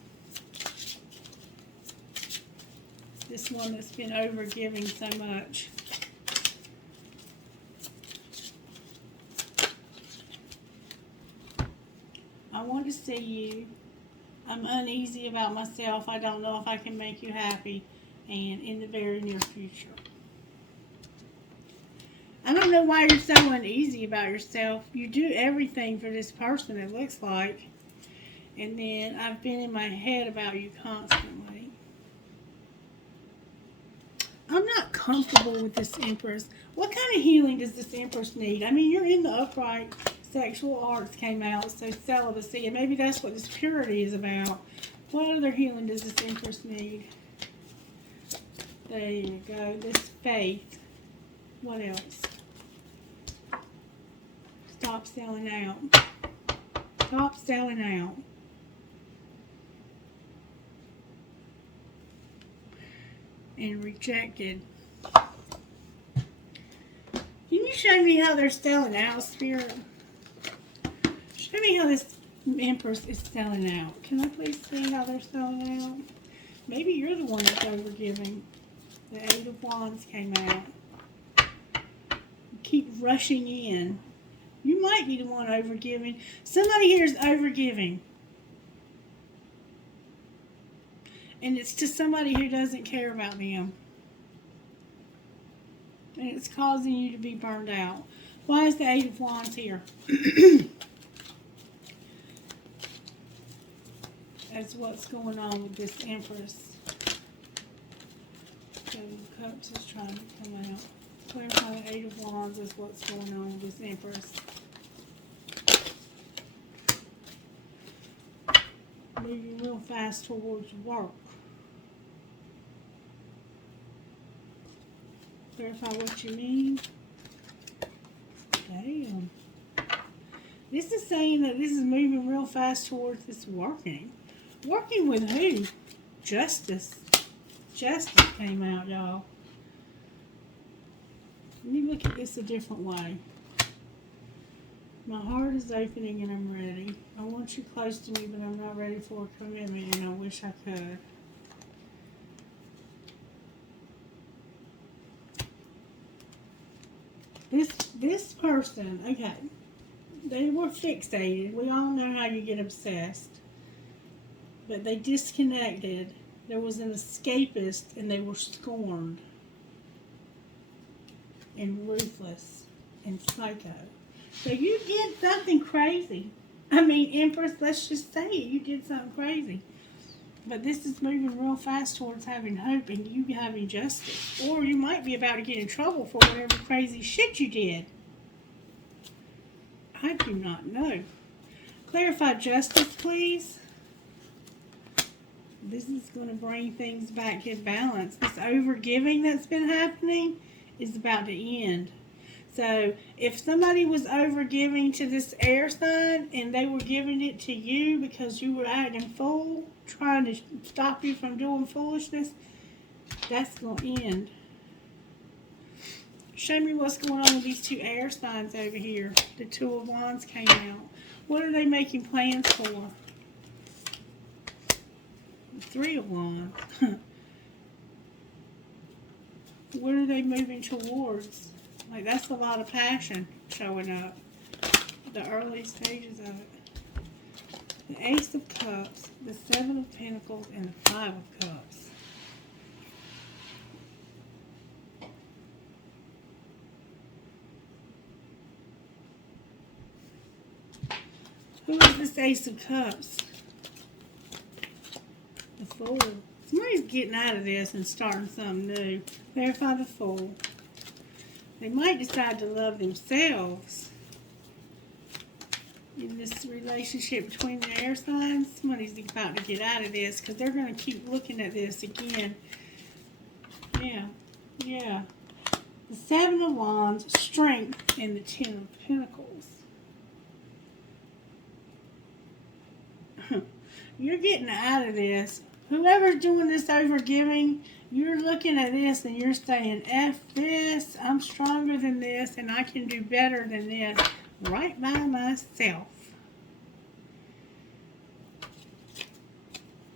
This one that's been over-giving so much. I want to see you. I'm uneasy about myself. I don't know if I can make you happy. And in the very near future. I don't know why you're so uneasy about yourself. You do everything for this person, it looks like. And then I've been in my head about you constantly. I'm not comfortable with this Empress. What kind of healing does this Empress need? I mean, you're in the upright. Sexual arts came out, so celibacy, and maybe that's what this purity is about. What other healing does this Empress need? There you go. This faith. What else? Stop selling out. Stop selling out. And rejected. show me how they're selling out, Spirit? Show me how this Empress is selling out. Can I please see how they're selling out? Maybe you're the one that's overgiving. The Eight of Wands came out. You keep rushing in. You might be the one overgiving. Somebody here is overgiving. And it's to somebody who doesn't care about them. And it's causing you to be burned out. Why is the Eight of Wands here? That's what's going on with this Empress. Seven of Cups is trying to come out. Clarify the Eight of Wands is what's going on with this Empress. Moving real fast towards work. Clarify what you mean. Damn. This is saying that this is moving real fast towards this working. Working with who? Justice. Justice came out, y'all. Let me look at this a different way. My heart is opening and I'm ready. I want you close to me, but I'm not ready for a commitment, and I wish I could. This person, okay, they were fixated. We all know how you get obsessed. But they disconnected. There was an escapist, and they were scorned and ruthless and psycho. So you did something crazy. I mean, Empress, let's just say it. You did something crazy. But this is moving real fast towards having hope and you having justice. Or you might be about to get in trouble for whatever crazy shit you did. I do not know. Clarify justice, please. This is going to bring things back in balance. This overgiving that's been happening is about to end. So if somebody was overgiving to this air sign and they were giving it to you because you were acting fool, trying to stop you from doing foolishness, that's going to end. Show me what's going on with these two air signs over here. The Two of Wands came out. What are they making plans for? The Three of Wands. What are they moving towards? Like, that's a lot of passion showing up. The early stages of it. The Ace of Cups, the Seven of Pentacles, and the Five of Cups. Who is this Ace of Cups? The Fool. Somebody's getting out of this and starting something new. Verify the Fool. They might decide to love themselves in this relationship between the air signs. Somebody's about to get out of this because they're going to keep looking at this again. Yeah. The Seven of Wands, Strength, and the Ten of Pentacles. You're getting out of this. Whoever's doing this overgiving, you're looking at this and you're saying, F this, I'm stronger than this, and I can do better than this right by myself.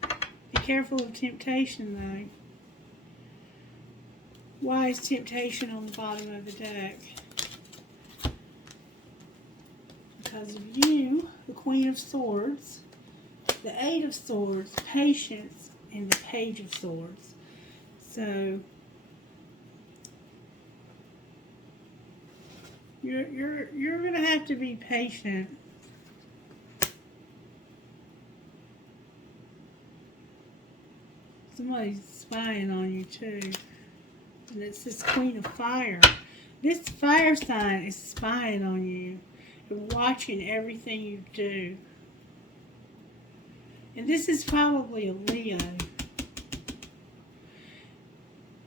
Be careful of temptation, though. Why is temptation on the bottom of the deck? Because of you, the Queen of Swords, the Eight of Swords, Patience, and the Page of Swords. So you're gonna have to be patient. Somebody's spying on you too. And it's this Queen of Fire. This fire sign is spying on you and watching everything you do. And this is probably a Leo.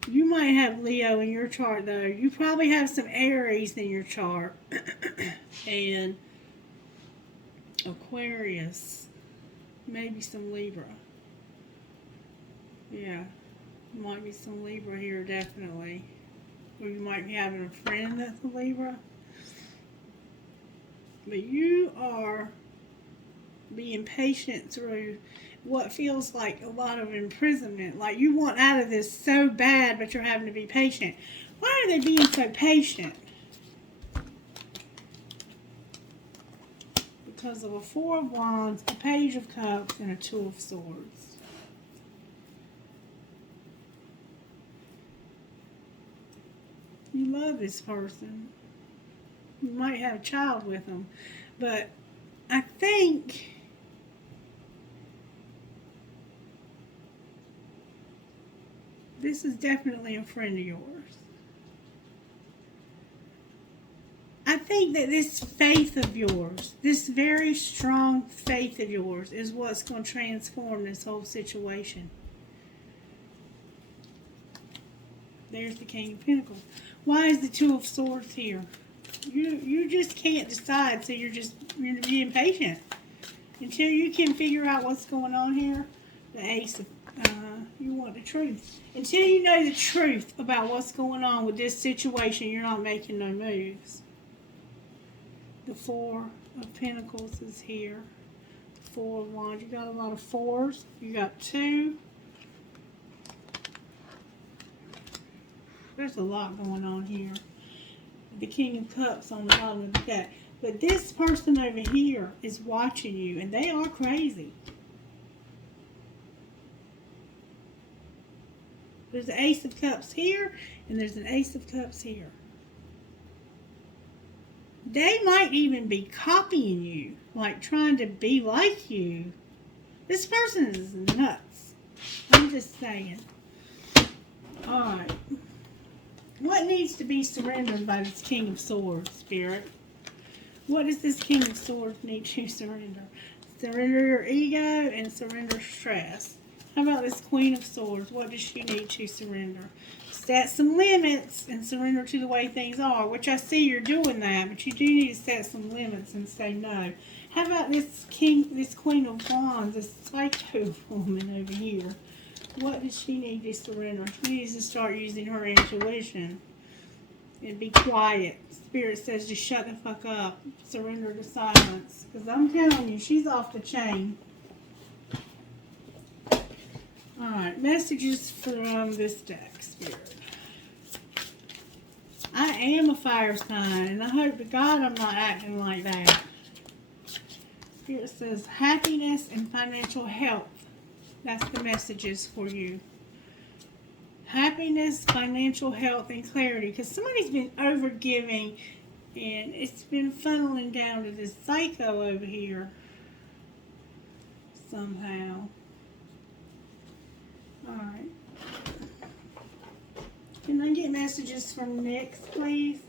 You might have Leo in your chart, though. You probably have some Aries in your chart. And Aquarius. Maybe some Libra. Yeah. Might be some Libra here, definitely. Or you might be having a friend that's a Libra. But you are being patient through what feels like a lot of imprisonment. Like you want out of this so bad, but you're having to be patient. Why are they being so patient? Because of a Four of Wands, a Page of Cups, and a Two of Swords. You love this person. You might have a child with them. But I think this is definitely a friend of yours. I think that this faith of yours, this very strong faith of yours, is what's going to transform this whole situation. There's the King of Pentacles. Why is the Two of Swords here? You just can't decide, so you're being patient. Until you can figure out what's going on here, the Ace of, you want the truth. Until you know the truth about what's going on with this situation, you're not making no moves. The Four of Pentacles is here. The Four of Wands. You got a lot of fours. You got two. There's a lot going on here. The King of Cups on the bottom of the deck. But this person over here is watching you, and they are crazy. There's an Ace of Cups here, and there's an Ace of Cups here. They might even be copying you, like trying to be like you. This person is nuts. I'm just saying. Alright. What needs to be surrendered by this King of Swords, Spirit? What does this King of Swords need to surrender? Surrender your ego and surrender stress. How about this Queen of Swords? What does she need to surrender? Set some limits and surrender to the way things are, which I see you're doing that, but you do need to set some limits and say no. How about this Queen of Wands, this psycho woman over here? What does she need to surrender? She needs to start using her intuition and be quiet. Spirit says just shut the fuck up. Surrender to silence. Because I'm telling you, she's off the chain. Alright, messages from this deck, Spirit. I am a fire sign, and I hope to God I'm not acting like that. Spirit says happiness and financial health. That's the messages for you. Happiness, financial health, and clarity. Because somebody's been overgiving, and it's been funneling down to this psycho over here. Somehow. Alright. Can I get messages from Nyx, please?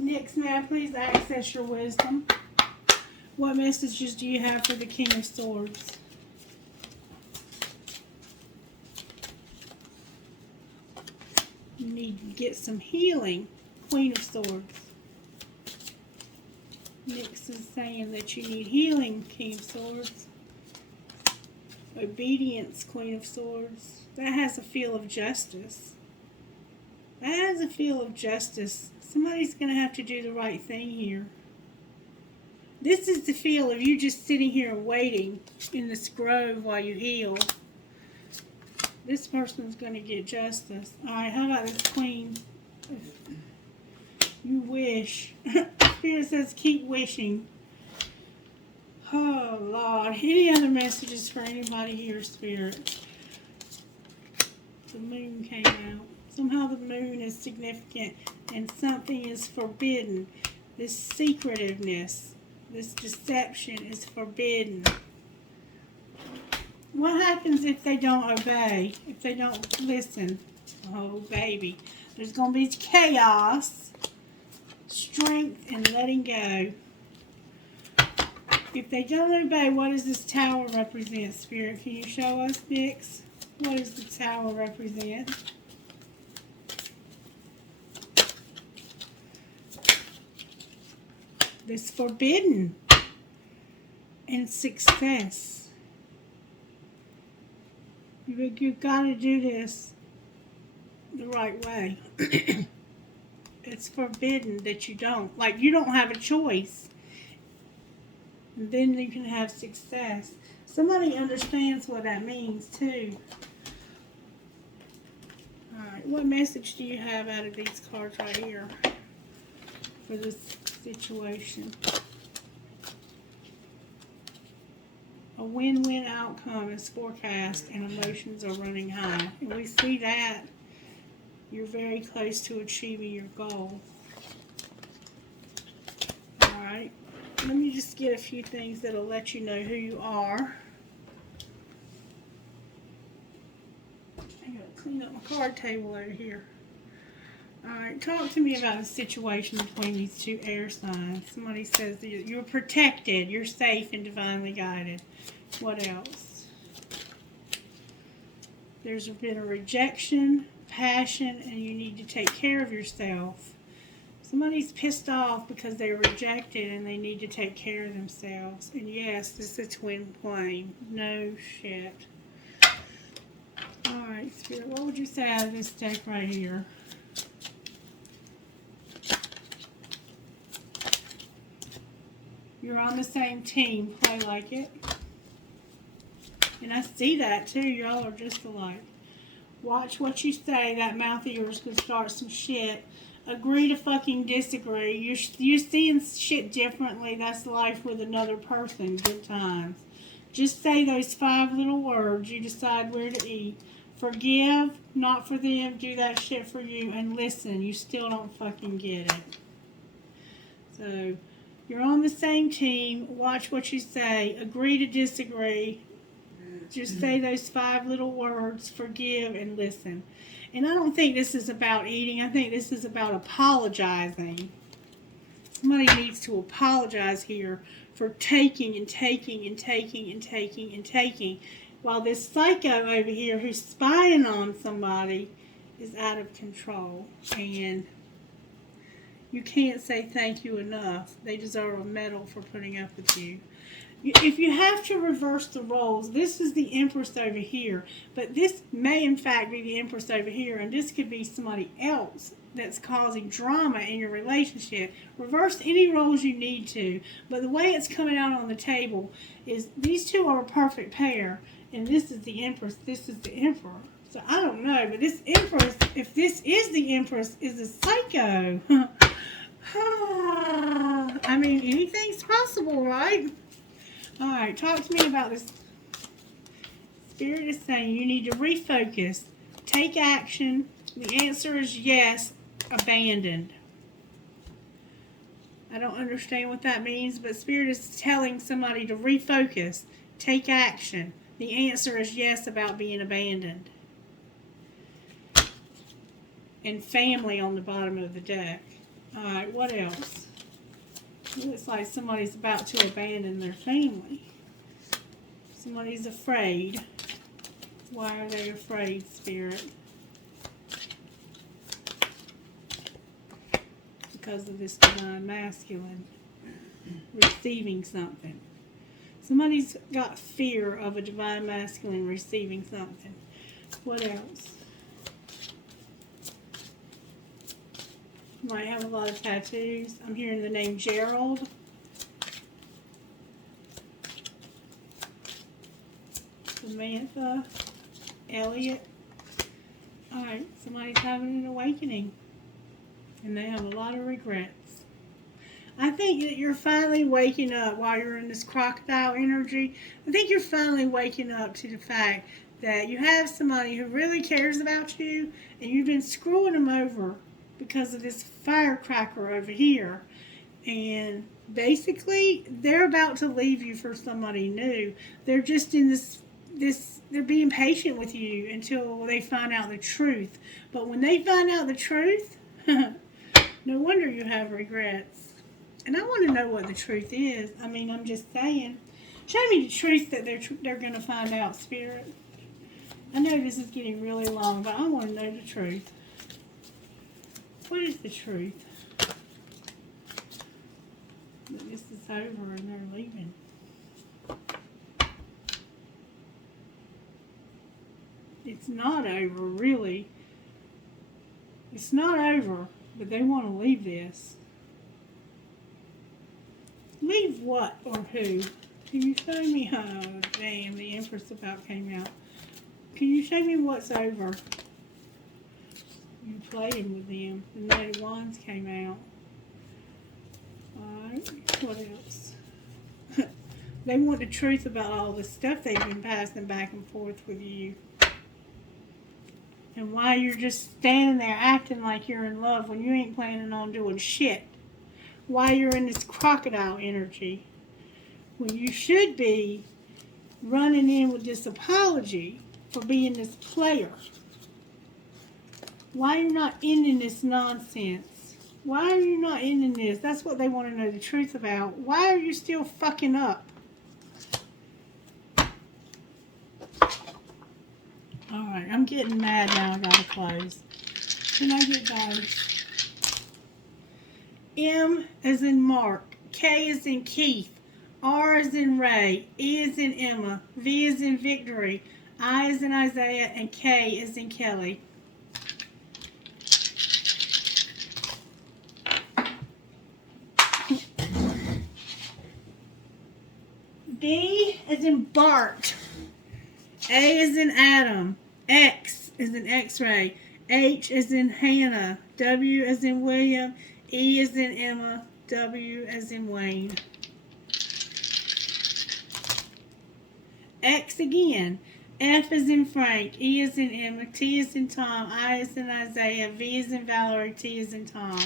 Nyx, may I please access your wisdom? What messages do you have for the King of Swords? You need to get some healing. Queen of Swords. Nyx is saying that you need healing, King of Swords. Obedience, Queen of Swords. That has a feel of justice. That has a feel of justice. Somebody's going to have to do the right thing here. This is the feel of you just sitting here waiting in this grove while you heal. This person's going to get justice. Alright, how about this Queen? You wish. Spirit says keep wishing. Oh, Lord. Any other messages for anybody here, Spirit? The moon came out. Somehow the moon is significant and something is forbidden. This secretiveness, this deception is forbidden. What happens if they don't obey? If they don't listen? Oh, baby. There's going to be chaos, strength, and letting go. If they don't obey, what does this tower represent, Spirit? Can you show us, Nyx? What does the tower represent? This forbidden and success. You've got to do this the right way. It's forbidden that you don't. Like, you don't have a choice. And then you can have success. Somebody understands what that means too. Alright, what message do you have out of these cards right here for this situation? A win-win outcome is forecast and emotions are running high. And we see that you're very close to achieving your goal. Alright, let me just get a few things that'll let you know who you are. I gotta clean up my card table over here. Alright, talk to me about the situation between these two air signs. Somebody says that you're protected, you're safe and divinely guided. What else? There's been a rejection, passion, and you need to take care of yourself. Somebody's pissed off because they're rejected and they need to take care of themselves. And yes, this is a twin flame. No shit. Alright, Spirit, what would you say out of this deck right here? You're on the same team. Play like it. And I see that too. Y'all are just alike. Watch what you say. That mouth of yours could start some shit. Agree to fucking disagree. You're seeing shit differently. That's life with another person. Good times. Just say those 5 little words. You decide where to eat. Forgive, not for them. Do that shit for you. And listen, you still don't fucking get it. So, you're on the same team. Watch what you say. Agree to disagree. Just say those 5 little words. Forgive and listen. And I don't think this is about eating. I think this is about apologizing. Somebody needs to apologize here for taking and taking and taking and taking and taking, while this psycho over here who's spying on somebody is out of control. And you can't say thank you enough. They deserve a medal for putting up with you. If you have to reverse the roles, this is the Empress over here, but this may in fact be the Empress over here, and this could be somebody else that's causing drama in your relationship. Reverse any roles you need to, but the way it's coming out on the table is these two are a perfect pair, and this is the Empress, this is the Emperor. So I don't know, but this Empress, if this is the Empress, is a psycho. I mean, anything's possible, right? Alright, talk to me about this. Spirit is saying you need to refocus. Take action. The answer is yes. Abandoned. I don't understand what that means, but Spirit is telling somebody to refocus. Take action. The answer is yes about being abandoned. And family on the bottom of the deck. Alright, what else? It looks like somebody's about to abandon their family. Somebody's afraid. Why are they afraid, Spirit? Because of this divine masculine receiving something. Somebody's got fear of a divine masculine receiving something. What else? Might have a lot of tattoos. I'm hearing the name Gerald. Samantha. Elliot. Alright, somebody's having an awakening. And they have a lot of regrets. I think that you're finally waking up while you're in this crocodile energy. I think you're finally waking up to the fact that you have somebody who really cares about you and you've been screwing them over because of this firecracker over here. And basically, they're about to leave you for somebody new. They're just in this they're being patient with you until they find out the truth. But when they find out the truth, no wonder you have regrets. And I want to know what the truth is. I mean, I'm just saying. Show me the truth that they're going to find out, Spirit. I know this is getting really long, but I want to know the truth. What is the truth? That this is over and they're leaving. It's not over, really. It's not over, but they want to leave this. Leave what or who? Can you show me? Oh, damn, the Empress about came out. Can you show me what's over? You playing with them. The Knight of Wands came out. Alright, what else? They want the truth about all the stuff they've been passing back and forth with you. And why you're just standing there acting like you're in love when you ain't planning on doing shit. Why you're in this crocodile energy. When you should be running in with this apology for being this player. Why you're not ending this nonsense? Why are you not ending this? That's what they want to know the truth about. Why are you still fucking up? Alright, I'm getting mad now. I gotta close. Can I get those? M as in Mark. K as in Keith. R as in Ray. E as in Emma. V as in Victory. I as in Isaiah. And K as in Kelly. B as in Bart. A as in Adam. X as in X-ray. H as in Hannah. W as in William. E as in Emma. W as in Wayne. X again. F as in Frank. E as in Emma. T as in Tom. I as in Isaiah. V as in Valerie. T as in Tom.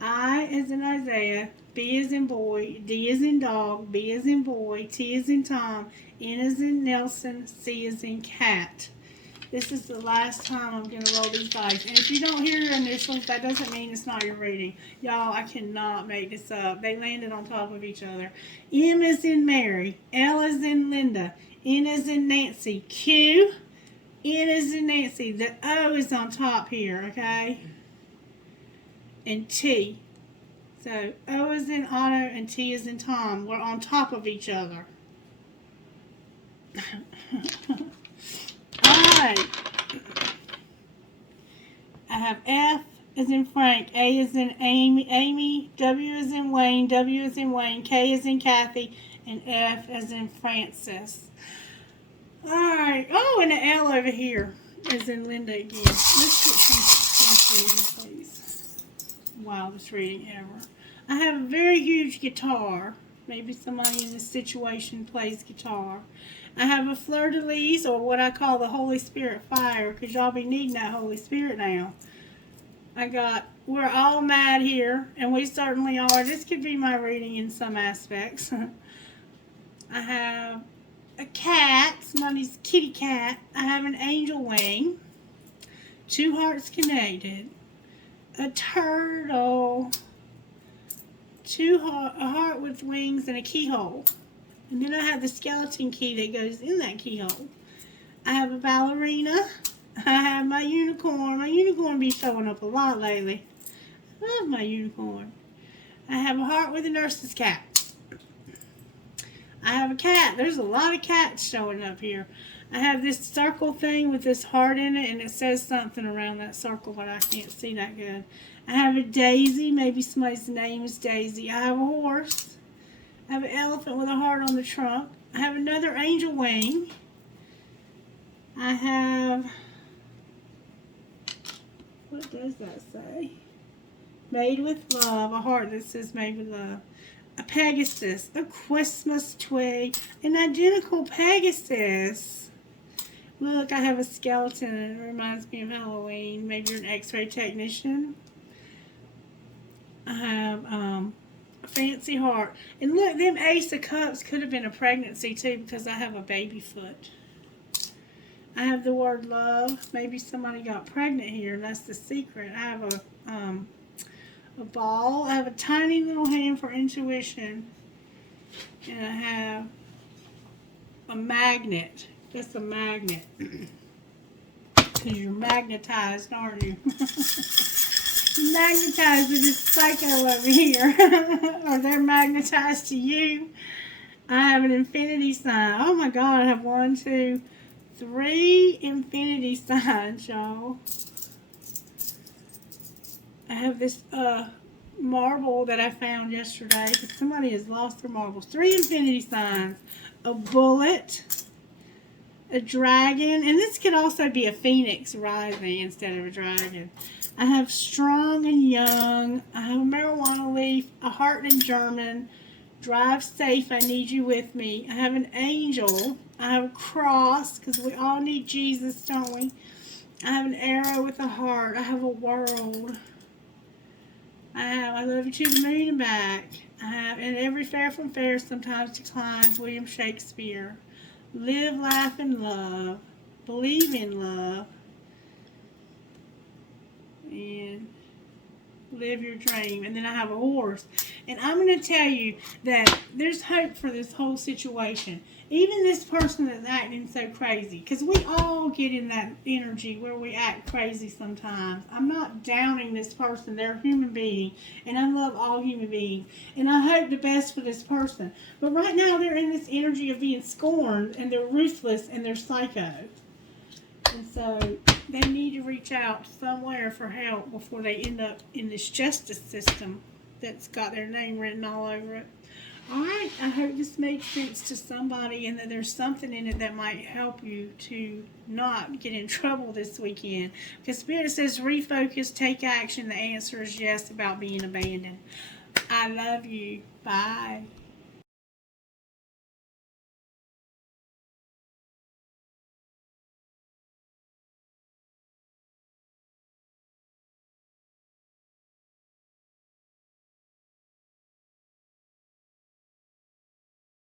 I as in Isaiah. B as in boy. D as in dog. B as in boy. T as in Tom. N as in Nelson. C as in cat. This is the last time I'm going to roll these dice. And if you don't hear your initials, that doesn't mean it's not your reading. Y'all, I cannot make this up. They landed on top of each other. M as in Mary. L as in Linda. N as in Nancy. Q. N as in Nancy. The O is on top here, okay? And T. So, O as in Otto and T as in Tom. We're on top of each other. Alright. I have F as in Frank, A as in Amy, W as in Wayne, W as in Wayne, K as in Kathy, and F as in Francis. Alright. Oh, and the L over here is in Linda again. Let's get some reading, please. Wildest reading ever. I have a very huge guitar. Maybe somebody in this situation plays guitar. I have a fleur-de-lis, or what I call the Holy Spirit fire, because y'all be needing that Holy Spirit now. I got, we're all mad here, and we certainly are. This could be my reading in some aspects. I have a cat. Somebody's kitty cat. I have an angel wing. 2 hearts connected. A turtle. A heart with wings and a keyhole. And then I have the skeleton key that goes in that keyhole. I have a ballerina. I have my unicorn. My unicorn be showing up a lot lately. I love my unicorn. I have a heart with a nurse's cap. I have a cat. There's a lot of cats showing up here. I have this circle thing with this heart in it, and it says something around that circle, but I can't see that good. I have a daisy. Maybe somebody's name is Daisy. I have a horse. I have an elephant with a heart on the trunk. I have another angel wing. I have, what does that say? Made with love. A heart that says made with love. A Pegasus. A Christmas twig. An identical Pegasus. Look, I have a skeleton. It reminds me of Halloween. Maybe you're an x-ray technician. I have, a fancy heart. And look, them Ace of Cups could have been a pregnancy too, because I have a baby foot. I have the word love. Maybe somebody got pregnant here, and that's the secret. I have a ball. I have a tiny little hand for intuition. And I have a magnet. That's a magnet. Because you're magnetized, aren't you? Magnetized to this psycho over here. Or they're magnetized to you. I have an infinity sign. Oh my God, I have 1, 2, 3 infinity signs, y'all. I have this marble that I found yesterday because somebody has lost their marbles. 3 infinity signs, a bullet, a dragon, and this could also be a phoenix rising instead of a dragon. I have strong and young. I have a marijuana leaf, a heart in German. Drive safe, I need you with me. I have an angel. I have a cross, because we all need Jesus, don't we? I have an arrow with a heart. I have a world. I love you to the moon and back. I have, and every fair from fair sometimes declines, William Shakespeare. Live, laugh, and love. Believe in love. And live your dream. And then I have a horse. And I'm going to tell you that there's hope for this whole situation. Even this person that's acting so crazy. Because we all get in that energy where we act crazy sometimes. I'm not downing this person. They're a human being. And I love all human beings. And I hope the best for this person. But right now they're in this energy of being scorned. And they're ruthless. And they're psycho. And so they need to reach out somewhere for help before they end up in this justice system that's got their name written all over it. Alright, I hope this makes sense to somebody and that there's something in it that might help you to not get in trouble this weekend. Because Spirit says refocus, take action. The answer is yes about being abandoned. I love you. Bye.